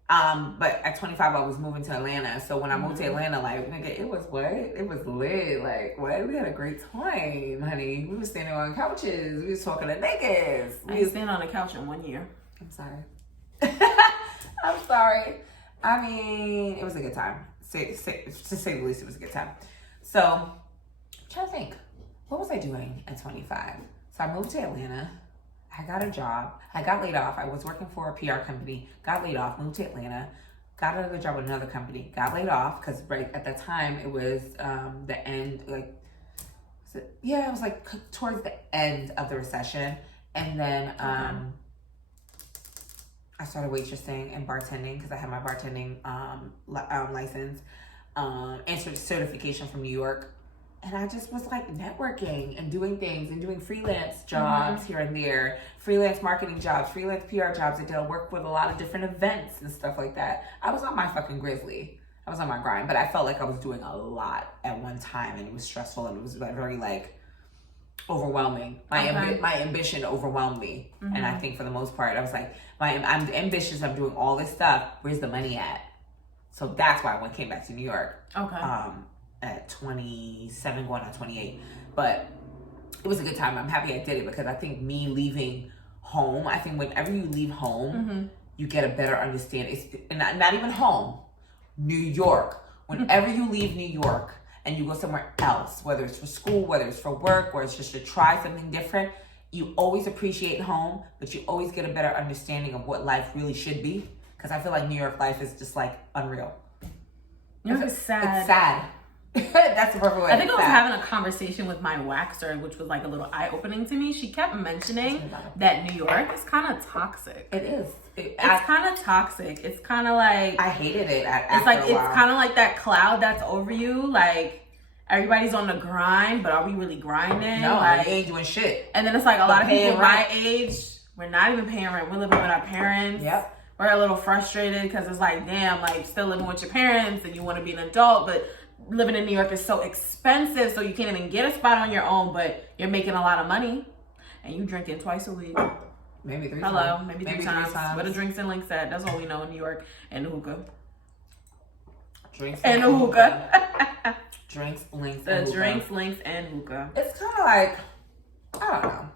But at 25, I was moving to Atlanta. So when I moved to Atlanta, like, nigga, it was what? It was lit. Like, what? We had a great time, honey. We were standing on couches. We was talking to niggas. I didn't stand on a couch in 1 year. I'm sorry. I'm sorry. I mean, it was a good time. To say the least, it was a good time. So, I'm trying to think. What was I doing at 25? So I moved to Atlanta. I got a job. I got laid off. I was working for a PR company. Got laid off. Moved to Atlanta. Got another job with another company. Got laid off because right at that time it was the end. Like, it was like towards the end of the recession. And then I started waitressing and bartending because I had my bartending license and certification from New York. And I just was like networking and doing things and doing freelance jobs here and there, freelance marketing jobs, freelance PR jobs. I did work with a lot of different events and stuff like that. I was on my fucking grizzly. I was on my grind, but I felt like I was doing a lot at one time and it was stressful and it was very like overwhelming. My ambition overwhelmed me. And I think for the most part, I was like, I'm ambitious. I'm doing all this stuff. Where's the money at? So that's why I came back to New York. Okay. At 27 going on 28, but it was a good time. I'm happy I did it because I think me leaving home, I think whenever you leave home, you get a better understanding. It's not even home, New York. Whenever you leave New York and you go somewhere else, whether it's for school, whether it's for work, or it's just to try something different, you always appreciate home, but you always get a better understanding of what life really should be. Because I feel like New York life is just like unreal. New York is sad. It's sad. That's the perfect way. I think I was having a conversation with my waxer, which was like a little eye-opening to me. She kept mentioning that New York is kind of toxic. It is. It's kind of toxic. It's kind of like I hated it. It's kind of like that cloud that's over you. Like everybody's on the grind, but are we really grinding? No, like, we ain't doing shit. And then it's like a lot of people my age, we're not even paying rent. We're living with our parents. Yep. We're a little frustrated because it's like, damn, like still living with your parents and you want to be an adult, but living in New York is so expensive, so you can't even get a spot on your own, but you're making a lot of money and you drinking twice a week. Maybe three times. Maybe three times. Where the drinks and links at? That's all we know in New York. And the hookah. Drinks and the hookah. Drinks, links, and hookah. Drinks, links, and hookah. It's kind of like, I don't know.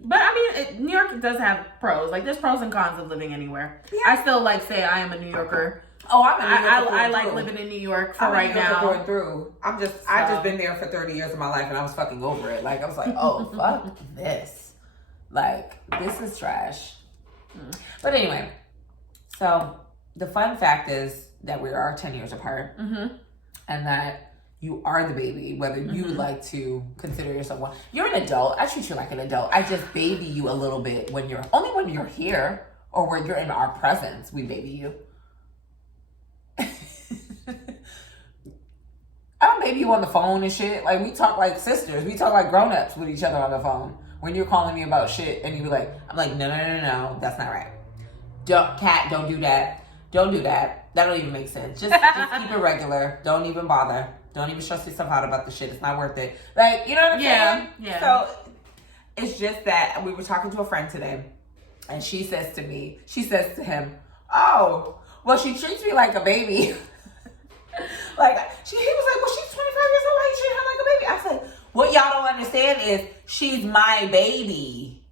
But I mean, New York does have pros. Like, there's pros and cons of living anywhere. Yeah. I still like say I am a New Yorker. Oh, I'm a New Yorker. I like living in New York for right now. Through and through. I just been there for 30 years of my life and I was fucking over it. Like, I was like, oh, fuck this. Like, this is trash. But anyway, so the fun fact is that we are 10 years apart and that you are the baby, whether you would like to consider yourself one. You're an adult. I treat you like an adult. I just baby you a little bit when you're here or when you're in our presence, we baby you. I don't baby you on the phone and shit. Like, we talk like sisters. We talk like grown-ups with each other on the phone. When you're calling me about shit and you be like, I'm like, no, that's not right. Don't do that. Don't do that. That don't even make sense. Just keep it regular. Don't even bother. Don't even stress yourself out about the shit. It's not worth it. Like, you know what I'm saying? Yeah. So, it's just that we were talking to a friend today and she says to him, oh, well, she treats me like a baby. Like, he was like, well, she's 25 years old. Why you treat her like a baby? I said, what y'all don't understand is she's my baby.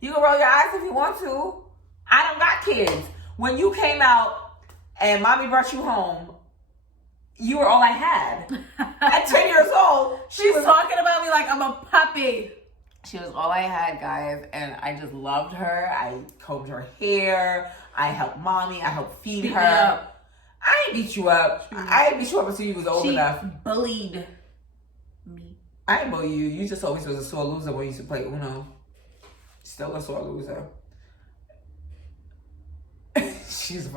You can roll your eyes if you want to. I don't got kids. When you came out and mommy brought you home, you were all I had. At 10 years old, she's talking about me like I'm a puppy. She was all I had, guys, and I just loved her. I combed her hair. I helped mommy. I helped feed her. I ain't beat you up. I ain't beat you up until you was old enough. She bullied me. I ain't bully you. You just always was a sore loser when you used to play Uno. Still a sore loser. She's a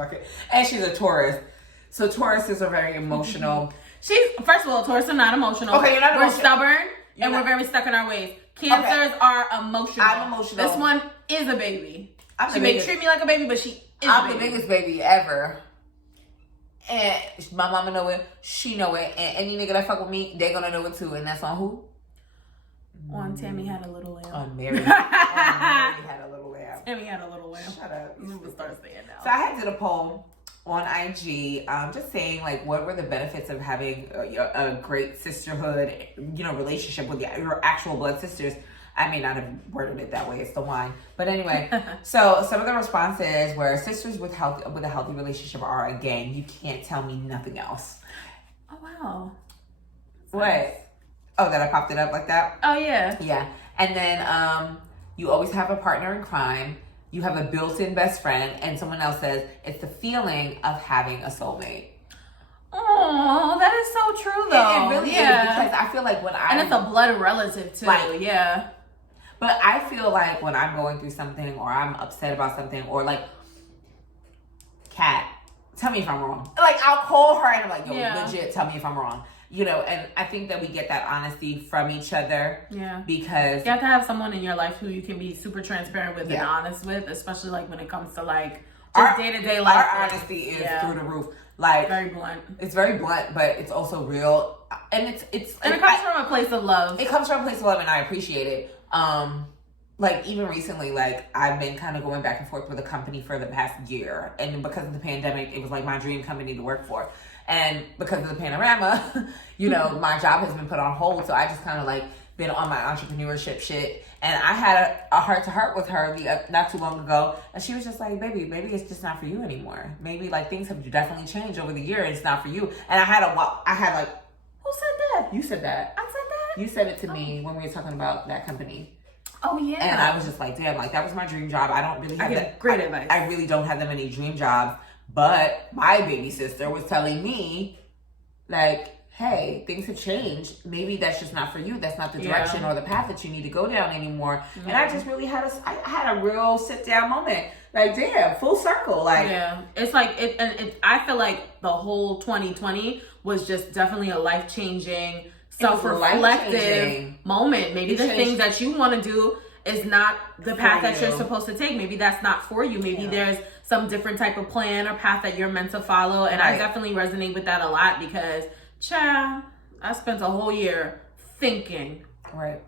Taurus. So Tauruses are very emotional. She's, first of all, Taurus are not emotional. Okay, you're not emotional. We're stubborn and we're very stuck in our ways. Cancers are emotional. I'm emotional. This one is a baby. She may treat me like a baby, but she is I'm the biggest baby ever. And my mama know it. She know it. And any nigga that fuck with me, they gonna know it too. And that's on who? On Tammy Had a Little Lamb. On Mary. Mary Had a Little Lamb. Tammy Had a Little Lamb. Shut up. You will start saying now. So I had did a poll on IG, just saying like what were the benefits of having a great sisterhood, relationship with your actual blood sisters. I may not have worded it that way. It's the wine, but anyway. So some of the responses were sisters with a healthy relationship are a gang. You can't tell me nothing else. Oh wow. What? Nice. Oh, that I popped it up like that? Oh yeah. Yeah, and then you always have a partner in crime. You have a built-in best friend, and someone else says it's the feeling of having a soulmate. Oh, that is so true, though. It really is, because I feel like and it's a blood relative too. Yeah. But I feel like when I'm going through something, or I'm upset about something, or like, Kat, tell me if I'm wrong. Like, I'll call her and I'm like, yo, legit, tell me if I'm wrong. And I think that we get that honesty from each other. Yeah. Because you have to have someone in your life who you can be super transparent with and honest with, especially like when it comes to like just day-to-day life. Our honesty is through the roof. Like, very blunt. It's very blunt, but it's also real. And it comes from a place of love. It comes from a place of love, and I appreciate it. Like even recently, like I've been kind of going back and forth with a company for the past year, and because of the pandemic, it was like my dream company to work for. And because of the panorama, my job has been put on hold. So I just kind of like been on my entrepreneurship shit. And I had a heart-to-heart with her not too long ago. And she was just like, baby, maybe it's just not for you anymore. Maybe like things have definitely changed over the year. And it's not for you. And I had like, who said that? You said that. I said that? You said it to me when we were talking about that company. Oh, yeah. And I was just like, damn, like that was my dream job. I don't really have that. Great advice. I really don't have that many dream jobs. But my baby sister was telling me, like, hey, things have changed. Maybe that's just not for you. That's not the direction or the path that you need to go down anymore. Mm-hmm. And I just really had a real sit down moment. Like, damn, full circle. Like, yeah, it's like I feel like the whole 2020 was just definitely a life changing, self-reflective moment. Maybe the things that you want to do is not the path that you're supposed to take. Maybe that's not for you. Maybe there's some different type of plan or path that you're meant to follow. And I definitely resonate with that a lot because, child, I spent a whole year thinking,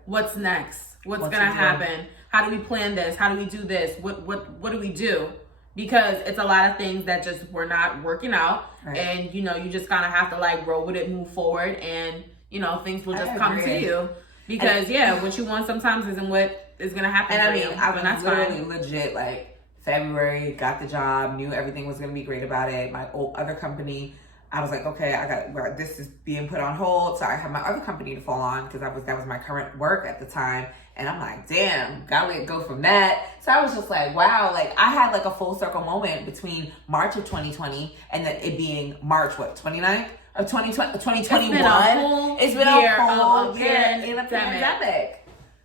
what's next? What's going to happen? How do we plan this? How do we do this? What do we do? Because it's a lot of things that just were not working out. And, you just kind of have to like roll with it, move forward, and, things will just come to you. Because, what you want sometimes isn't what is going to happen for you. I was literally legit, like, February, got the job, knew everything was going to be great about it. My other company, I was like, okay, this is being put on hold. So I have my other company to fall on because that was my current work at the time. And I'm like, damn, gotta let go from that. So I was just like, wow, like I had like a full circle moment between March of 2020 and then it being March, 29th of 2021. It's been a whole year in a pandemic.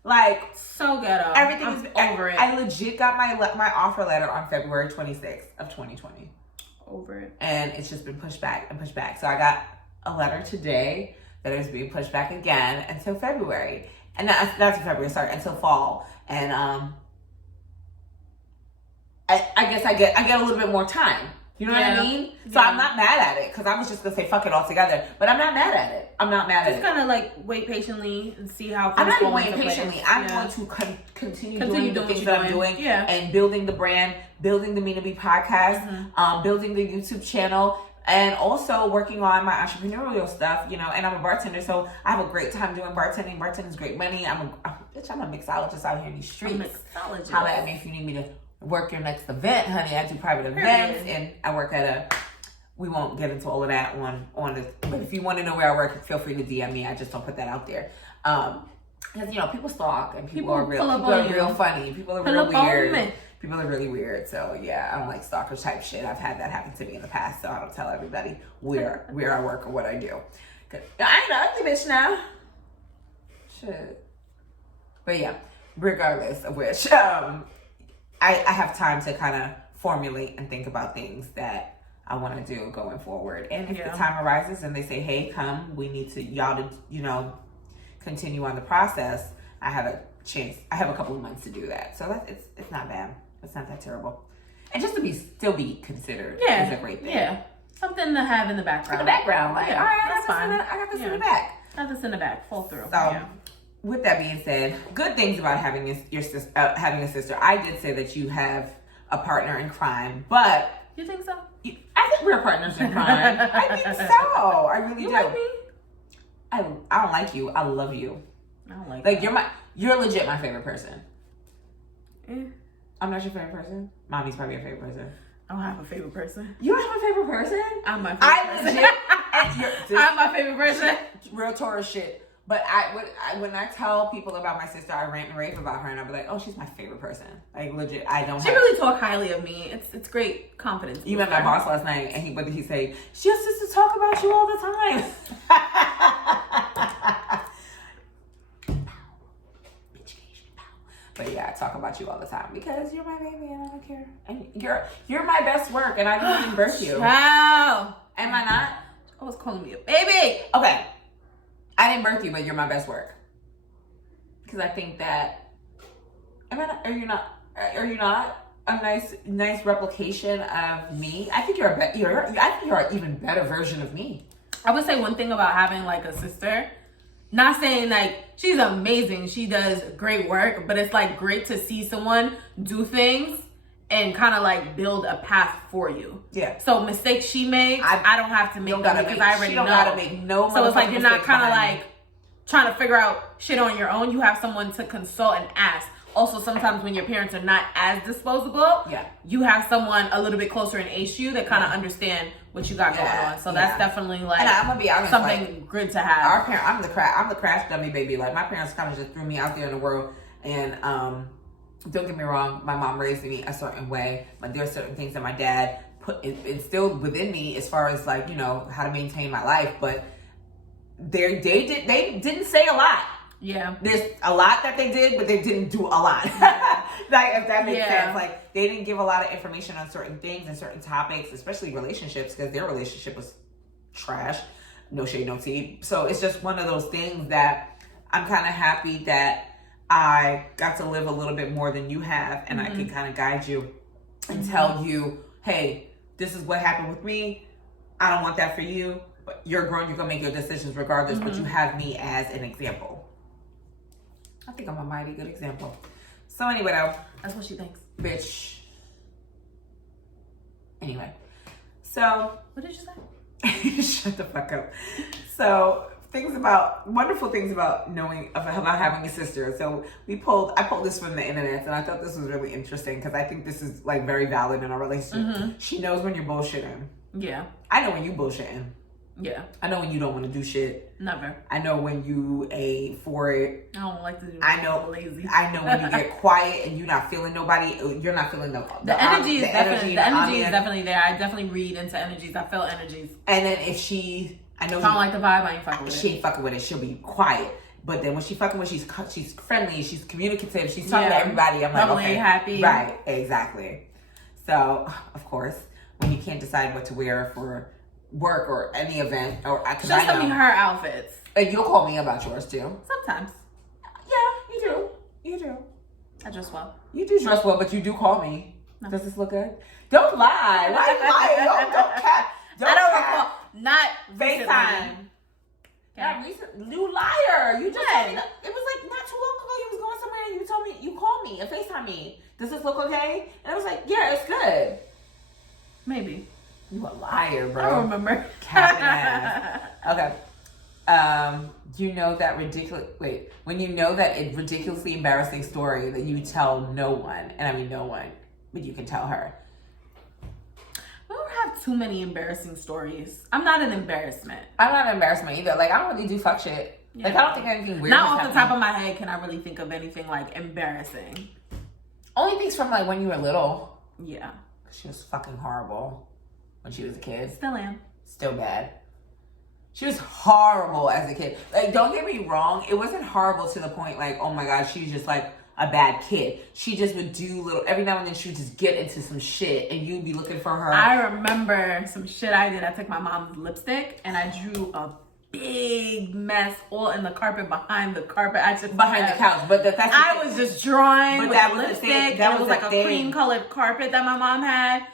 Like, so ghetto. Everything is over it. I legit got my offer letter on February 26th of 2020. Over it. And it's just been pushed back and pushed back. So I got a letter today that is being pushed back again until February. And that's February, until fall. And I guess I get a little bit more time. You know what I mean? So I'm not mad at it because I was just gonna say fuck it all together. But I'm not mad at it. Just kind of like wait patiently and see how. I'm not even waiting patiently. I'm going to continue doing the things that I'm doing and building the brand, building the Mina B Podcast, building the YouTube channel, and also working on my entrepreneurial stuff. And I'm a bartender, so I have a great time doing bartending. Bartending's great money. I'm a mixologist out here in these streets. Holla at me if you need me to work your next event, honey. I do private events, and I work at we won't get into all of that on this, but if you want to know where I work, feel free to DM me. I just don't put that out there. Because, people stalk, and people are real funny. People are real weird. People are really weird. So, yeah, I'm like stalker type shit. I've had that happen to me in the past, so I don't tell everybody where I work or what I do. I ain't an ugly bitch now. Shit. But, yeah, regardless of which, I have time to kind of formulate and think about things that I want to do going forward. And if the time arises and they say, hey, come, we need to, y'all to, continue on the process, I have a chance. I have a couple of months to do that. So it's not bad. It's not that terrible. And just to still be considered is a great thing. Yeah. Something to have in the background. In the background. Like, all right, that's fine. I got this in the back. Have this in the back. Fall through. So, with that being said, good things about having a sister. I did say that you have a partner in crime, but... You think so? I think we're partners in crime. I think so. I really do. Like me? I don't like you. I love you. I don't like you're legit my favorite person. Eh. I'm not your favorite person. Mommy's probably your favorite person. I don't have a favorite person. You don't have a favorite person? I'm my favorite person. I'm my favorite person. Real Taurus shit. But when I tell people about my sister, I rant and rave about her, and I'll be like, "Oh, she's my favorite person." Like legit, I don't. She really talk highly of me. It's great confidence. You met my boss last night, and what did he say? Your sister talk about you all the time. But yeah, I talk about you all the time because you're my baby, and I don't care. And you're my best work, and I didn't even birth you. Wow. Am I not? I was calling me a baby. Okay. I didn't birth you, but you're my best work. Because I think that, are you not a nice replication of me? I think you're an even better version of me. I would say one thing about having like a sister, not saying like she's amazing, she does great work, but it's like great to see someone do things and kind of like build a path for you. Yeah. So mistakes she makes, I don't have to make them because I already know. She don't gotta make no. So it's like you're not kind of like trying to figure out shit on your own. You have someone to consult and ask. Also, sometimes when your parents are not as disposable, you have someone a little bit closer in age to you that kind of understand what you got going on. So that's definitely like, and I'm gonna be honest, something like, good to have. I'm the crash dummy baby. Like my parents kind of just threw me out there in the world, and don't get me wrong, my mom raised me a certain way, but there are certain things that my dad instilled within me as far as like, how to maintain my life. But they didn't say a lot. Yeah. There's a lot that they did, but they didn't do a lot. Like, if that makes sense. Like, they didn't give a lot of information on certain things and certain topics, especially relationships, because their relationship was trash. No shade, no tea. So it's just one of those things that I'm kind of happy that I got to live a little bit more than you have, and I can kind of guide you and tell you, hey, this is what happened with me. I don't want that for you, but you're grown, you're going to make your decisions regardless, but you have me as an example. I think I'm a mighty good example. So anyway, though. That's what she thinks. Bitch. Anyway. So. What did you say? Shut the fuck up. So, wonderful things about having a sister. So I pulled this from the internet, and I thought this was really interesting because I think this is like very valid in our relationship. She knows when you're bullshitting. Yeah. I know when you bullshitting. Yeah. I know when you don't want to do shit. Never. I know when you for it. I don't like to do I know lazy. I know when you get quiet and you're not feeling nobody. You're not feeling the energy is definitely there. I definitely read into energies. I feel energies. And then if I know if I don't like the vibe, I ain't fucking with it. She ain't fucking with it. She'll be quiet. But then when she fucking with, she's friendly. She's communicative. She's talking to everybody. I'm like, okay, happy. Right, exactly. So of course, when you can't decide what to wear for work or any event, or she'll send me her outfits. And you'll call me about yours too. Sometimes. Yeah, you do. I dress well. You do dress well, but you do call me. No. Does this look good? Don't lie. Why lie? Don't cap. I don't recall. Not FaceTime. Yeah. Not recent. You liar. You just told me that, it was like not too long ago you was going somewhere and you told me, you called me and FaceTime me. Does this look okay? And I was like, yeah, it's good. Maybe. You a liar, bro. I don't remember. Okay. You know that when you know that a ridiculously embarrassing story that you tell no one, and I mean no one, but you can tell her. I don't have too many embarrassing stories. I'm not an embarrassment. I'm not an embarrassment either. Like, I don't really do fuck shit. Yeah. Like, I don't think anything weird. Not off the top of my head can I really think of anything like embarrassing. Only things from like when you were little. Yeah. She was fucking horrible when she was a kid. Still am. Still bad. She was horrible as a kid. Like, don't get me wrong. It wasn't horrible to the point like, oh my God, she's just like a bad kid. She just would do little, every now and then she would just get into some shit and you'd be looking for her. I remember some shit I did. I took my mom's lipstick and I drew a big mess all in the carpet behind the carpet. Behind the couch. But I was just drawing with that was lipstick. the thing. That was like the a thing. cream colored carpet that my mom had.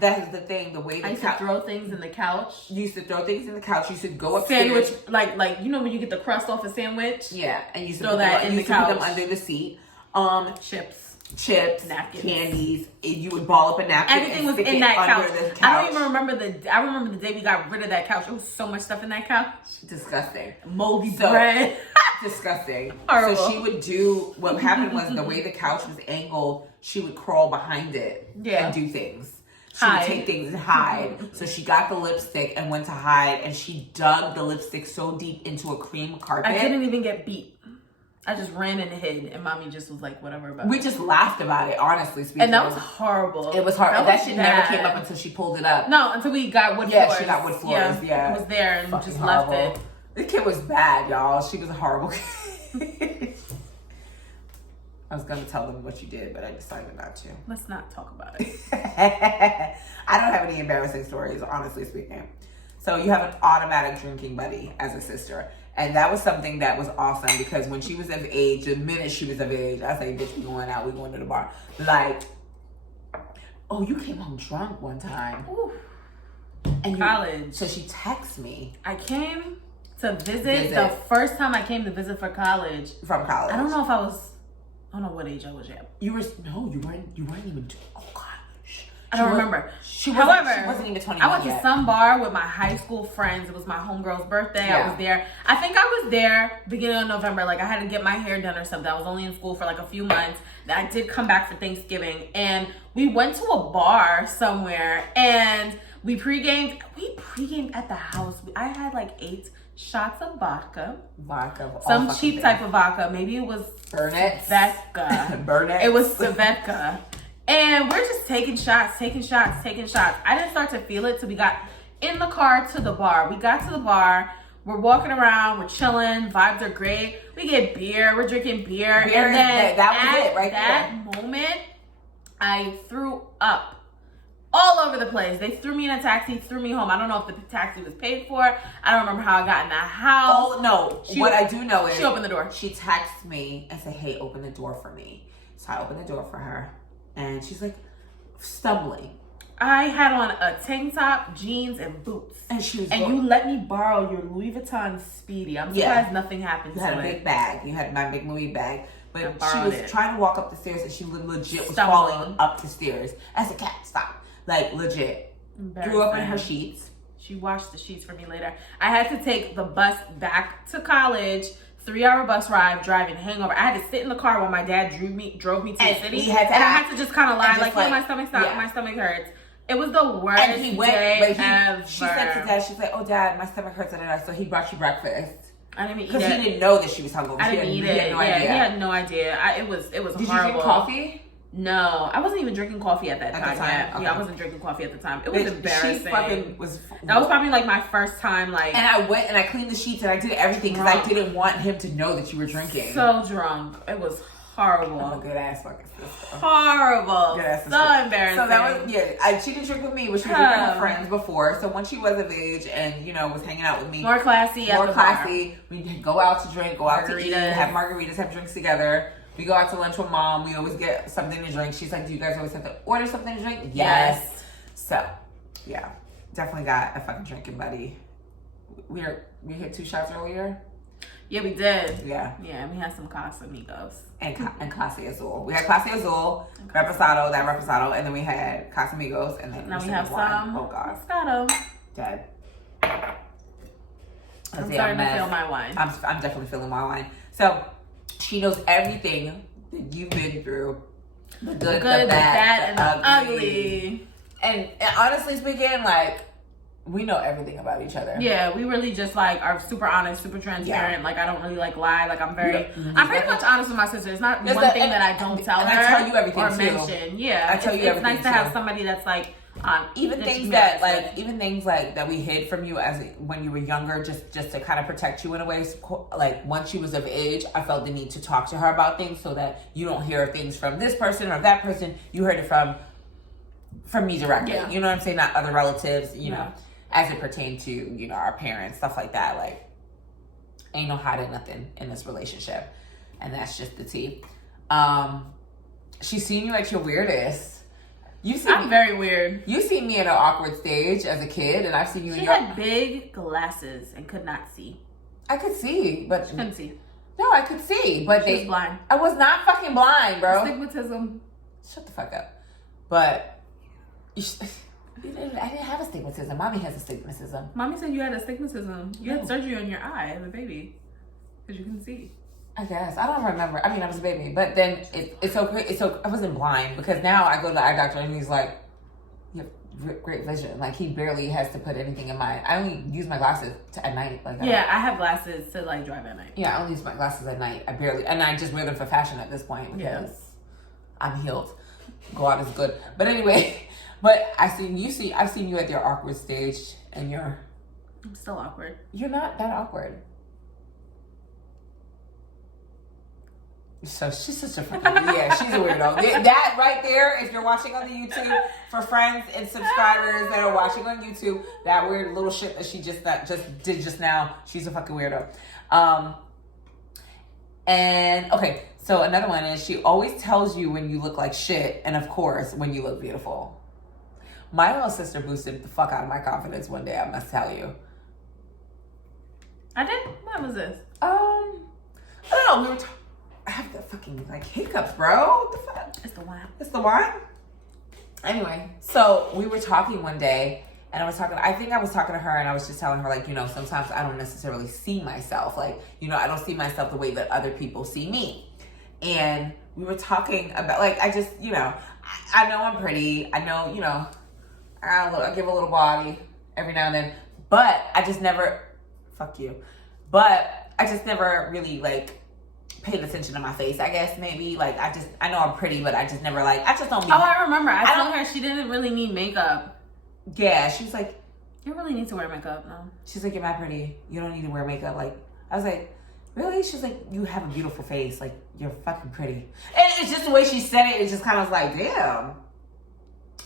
That is the thing. The way I used to throw things in the couch. You used to throw things in the couch. You used to go upstairs. Sandwich, like you know when you get the crust off a sandwich. Yeah, and you used to throw that in the couch. Put them under the seat. Chips, napkins, candies. You would ball up a napkin. Everything was in that couch. I don't even remember I remember the day we got rid of that couch. There was so much stuff in that couch. Disgusting. Moldy bread. Disgusting. Horrible. So she would do. What happened was the way the couch was angled, she would crawl behind it and do things. She would take things and hide. So she got the lipstick and went to hide, and she dug the lipstick so deep into a cream carpet. I didn't even get beat. I just ran and hid, and mommy just was like, whatever about it. We just laughed about it, honestly speaking. And that was horrible. It was hard. That shit never came up until she pulled it up. No, until we got wood floors. Yeah, she got wood floors. Yeah. It was there and fucking just horrible. left it. The kid was bad, y'all. She was a horrible kid. I was going to tell them what you did, but I decided not to. Let's not talk about it. I don't have any embarrassing stories, honestly speaking. So you have an automatic drinking buddy as a sister. And that was something that was awesome because when she was of age, the minute she was of age, I say, bitch, we going out, we going to the bar. Like, oh, you came home drunk one time. Ooh. And college. So she texted me. I came to visit the first time I came to visit for college. From college. I don't know if I don't know what age I was yet. You weren't even, oh God. I don't remember. However, she wasn't even 21 I went to some bar with my high school friends. It was my homegirl's birthday. Yeah. I was there. I think I was there beginning of November. Like I had to get my hair done or something. I was only in school for like a few months. I did come back for Thanksgiving, and we went to a bar somewhere, and we pre-gamed. We pre-gamed at the house. I had like 8 shots of vodka. Some cheap type of vodka. Maybe it was Burnett. Burnett. It was Svedka. And we're just taking shots. I didn't start to feel it till we got in the car to the bar. We got to the bar. We're walking around. We're chilling. Vibes are great. We get beer. We're drinking beer. And then that moment, I threw up all over the place. They threw me in a taxi, threw me home. I don't know if the taxi was paid for. I don't remember how I got in the house. Oh, no. What I do know is she opened the door. She texted me and said, hey, open the door for me. So I opened the door for her. And she's like stumbling. I had on a tank top, jeans, and boots. And she was you let me borrow your Louis Vuitton Speedy. I'm surprised nothing happened to it. You had a big bag. You had my big Louis bag. But she was trying to walk up the stairs and she legit was falling up the stairs. As a cat, stop. Like legit. Threw up in her sheets. She washed the sheets for me later. I had to take the bus back to college. 3-hour bus ride, driving hangover. I had to sit in the car while my dad drove me to the city. And I had to just kind of lie, like, my stomach's not, my stomach hurts. It was the worst day ever. She said to dad, she's like, oh dad, my stomach hurts. So he brought you breakfast. I didn't eat it. Because he didn't know that she was hungover. I didn't eat it. He had no idea. It was horrible. Did you drink coffee? No, I wasn't even drinking coffee at that time. Okay. Yeah, I wasn't drinking coffee at the time. It was embarrassing. That was probably like my first time. Like, and I went and I cleaned the sheets and I did everything because I didn't want him to know that you were drinking. So drunk, it was horrible. I'm a good ass fucking sister. Horrible. So embarrassing. So that was she didn't drink with me, but she was drinking with her friends before. So when she was of age and was hanging out with me, more classy. We'd go out to drink, go out to eat, have margaritas, have drinks together. We go out to lunch with mom. We always get something to drink. She's like, do you guys always have to order something to drink? Yes. So, yeah. Definitely got a fucking drinking buddy. We hit 2 shots earlier. Yeah, we did. Yeah. Yeah, we had some Casamigos. And Clase Azul. We had Clase Azul, Reposado, and then we had Casamigos, and then now we have wine. some Oh, God. Moscato. Dead. I'm starting to feel my wine. I'm definitely feeling my wine. So, she knows everything that you've been through. The good, the bad, and the ugly. And honestly speaking, like, we know everything about each other. Yeah, we really just like are super honest, super transparent. Yeah. Like I don't really like lie. Like I'm pretty much honest with my sister. It's not one thing that I don't tell her. I tell you everything or too. mention. Yeah, I tell you everything. It's nice to have somebody that's like Even things that we hid from you as when you were younger, just to kind of protect you in a way. Like once she was of age, I felt the need to talk to her about things so that you don't hear things from this person or that person. You heard it from me directly. Yeah. You know what I'm saying? Not other relatives. You know, as it pertained to our parents, stuff like that. Like ain't no hiding nothing in this relationship, and that's just the tea. She's seen you at your weirdest. I'm very weird. You seen me at an awkward stage as a kid, and I've seen you. She had big glasses and could not see. I could see, but she couldn't see. No, I could see, but she was blind. I was not fucking blind, bro. Astigmatism. Shut the fuck up. But I didn't have astigmatism. Mommy has astigmatism. Mommy said you had astigmatism. You had surgery on your eye as a baby because you couldn't see. I guess. I don't remember. I mean, I was a baby. But then it's okay. I wasn't blind because now I go to the eye doctor and he's like, you have great vision. Like, he barely has to put anything in my... I only use my glasses at night. Like, I have glasses to, like, drive at night. Yeah, I only use my glasses at night. And I just wear them for fashion at this point because I'm healed. Go out is good. But anyway, I've seen you at your awkward stage and I'm still awkward. You're not that awkward. So she's such a fucking she's a weirdo. That right there, if you're watching on the YouTube, for friends and subscribers that are watching on YouTube, that weird little shit that she just did just now, she's a fucking weirdo. And okay, so another one is she always tells you when you look like shit, and of course when you look beautiful. My little sister boosted the fuck out of my confidence one day, I must tell you. I did? What was this? I don't know. I have the fucking hiccups, bro. What the fuck? It's the wine. It's the wine? Anyway, so we were talking one day, and I think I was talking to her, and I was just telling her, sometimes I don't necessarily see myself. I don't see myself the way that other people see me. And we were talking about, I just, I know I'm pretty. I know, I give a little body every now and then. But I just never, fuck you. But I just never really, paid attention to my face, I guess, maybe. I know I'm pretty, but I just never, I just don't be... Oh, I remember. I told her she didn't really need makeup. Yeah, she was like... You don't really need to wear makeup, no. She's like, you're not pretty. You don't need to wear makeup. I was like, really? She's like, you have a beautiful face. You're fucking pretty. And it's just the way she said it. It just kind of was like, damn.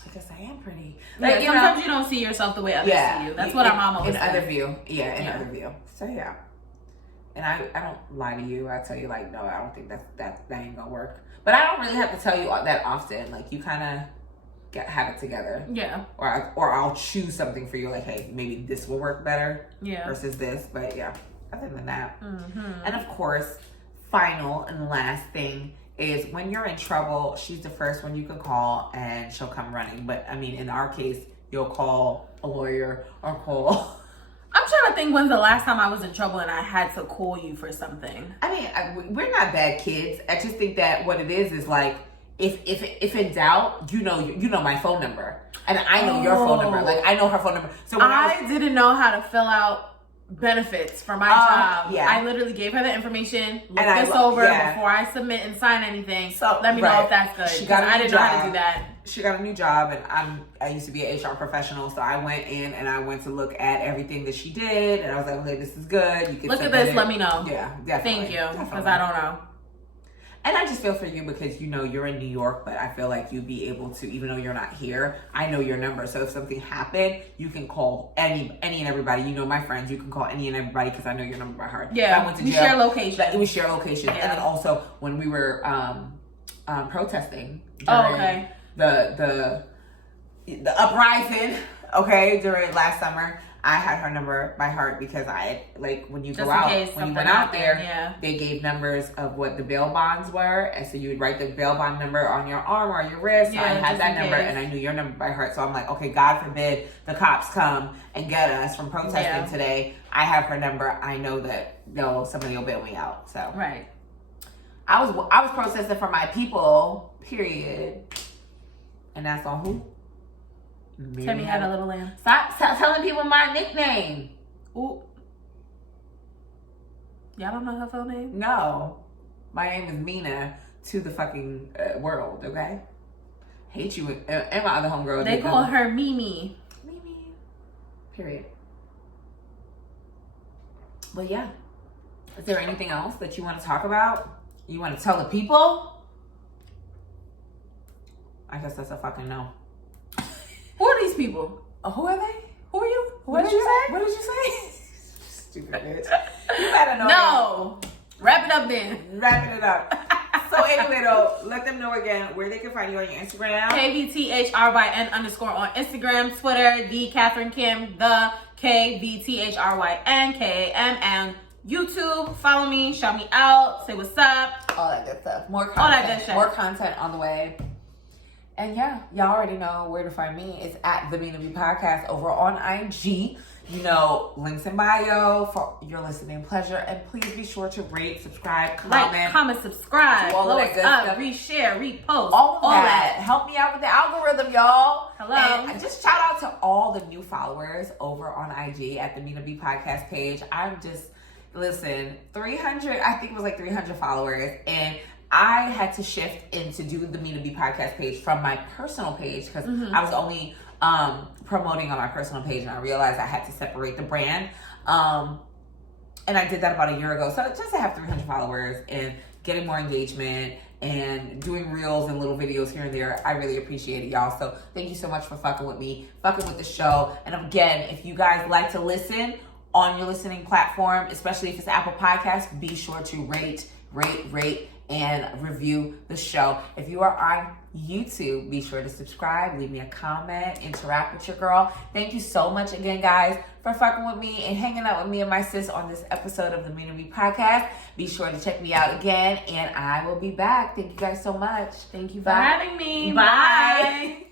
I guess I am pretty. Sometimes you don't see yourself the way others see you. That's what our mom always said. In other view. Yeah, in other view. So, yeah. And I don't lie to you. I tell you, no, I don't think that ain't gonna work. But I don't really have to tell you that often. You kind of have it together. Yeah. Or I'll choose something for you. Hey, maybe this will work better. Yeah. Versus this. But yeah, other than that. Mm-hmm. And of course, final and last thing is when you're in trouble, she's the first one you can call and she'll come running. But I mean, in our case, you'll call a lawyer or call... I'm trying to think when's the last time I was in trouble and I had to call you for something. I mean, we're not bad kids. I just think that what it is if in doubt, you know my phone number, and I know your phone number. I know her phone number. So when I didn't know how to fill out benefits for my job. Yeah. I literally gave her the information. Look this over before I submit and sign anything. So let me know if that's good. I didn't know how to do that. She got a new job, and I used to be an HR professional, so I went in and I went to look at everything that she did, and I was like, okay, this is good. You can look at this. Let me know. Yeah, definitely. Thank you, because I don't know. And I just feel for you because you're in New York, but I feel like you'd be able to, even though you're not here, I know your number. So if something happened, you can call any and everybody. My friends, you can call any and everybody because I know your number by heart. Yeah, I went to jail, share location. We share locations. Yeah. And then also when we were protesting during the uprising, during last summer, I had her number by heart because when you went out there, they gave numbers of what the bail bonds were, and so you would write the bail bond number on your arm or your wrist. Yeah, so I had that number, and I knew your number by heart. So I'm like, okay, God forbid the cops come and get us from protesting today. I have her number. I know that somebody will bail me out. So right. I was protesting for my people. Period. And that's on who? Timmy had a little lamb. Stop telling people my nickname. Ooh. Y'all don't know her full name? No. My name is Mina to the fucking world, okay? hate you and my other homegirl. They call her Mimi. Mimi. Period. But yeah. Is there anything else that you want to talk about? You want to tell the people? I guess that's a fucking no. Who are these people? Who are they? Who are you? What did you say? What did you say? Stupid bitch. You better know. No. Wrap it up then. Wrapping it up. So anyway, though, let them know again where they can find you on your Instagram. KVTHRYN _ on Instagram, Twitter, the Kvthryn Kam, the KVTHRYN KAM, and YouTube. Follow me, shout me out, say what's up. All that good stuff. More content. All that good shit. More content on the way. And yeah, y'all already know where to find me. It's at the Mina B Podcast over on IG. You know, links in bio for your listening pleasure. And please be sure to rate, subscribe, comment. Like, comment, subscribe, all blow of that us good up, stuff. reshare, repost. All of that. Help me out with the algorithm, y'all. Hello. And just shout out to all the new followers over on IG at the Mina B Podcast page. I'm just, listen, 300, I think it was like 300 followers. And I had to shift into do the Mina B Podcast page from my personal page because I was only promoting on my personal page, and I realized I had to separate the brand. And I did that about a year ago. So just to have 300 followers and getting more engagement and doing reels and little videos here and there, I really appreciate it, y'all. So thank you so much for fucking with me, fucking with the show. And again, if you guys like to listen on your listening platform, especially if it's Apple Podcasts, be sure to rate, and review the show. If you are on YouTube, be sure to subscribe, leave me a comment, interact with your girl. Thank you so much again, guys, for fucking with me and hanging out with me and my sis on this episode of the Mina B Podcast. Be sure to check me out again, and I will be back. Thank you guys so much. Thank you for having me. Bye.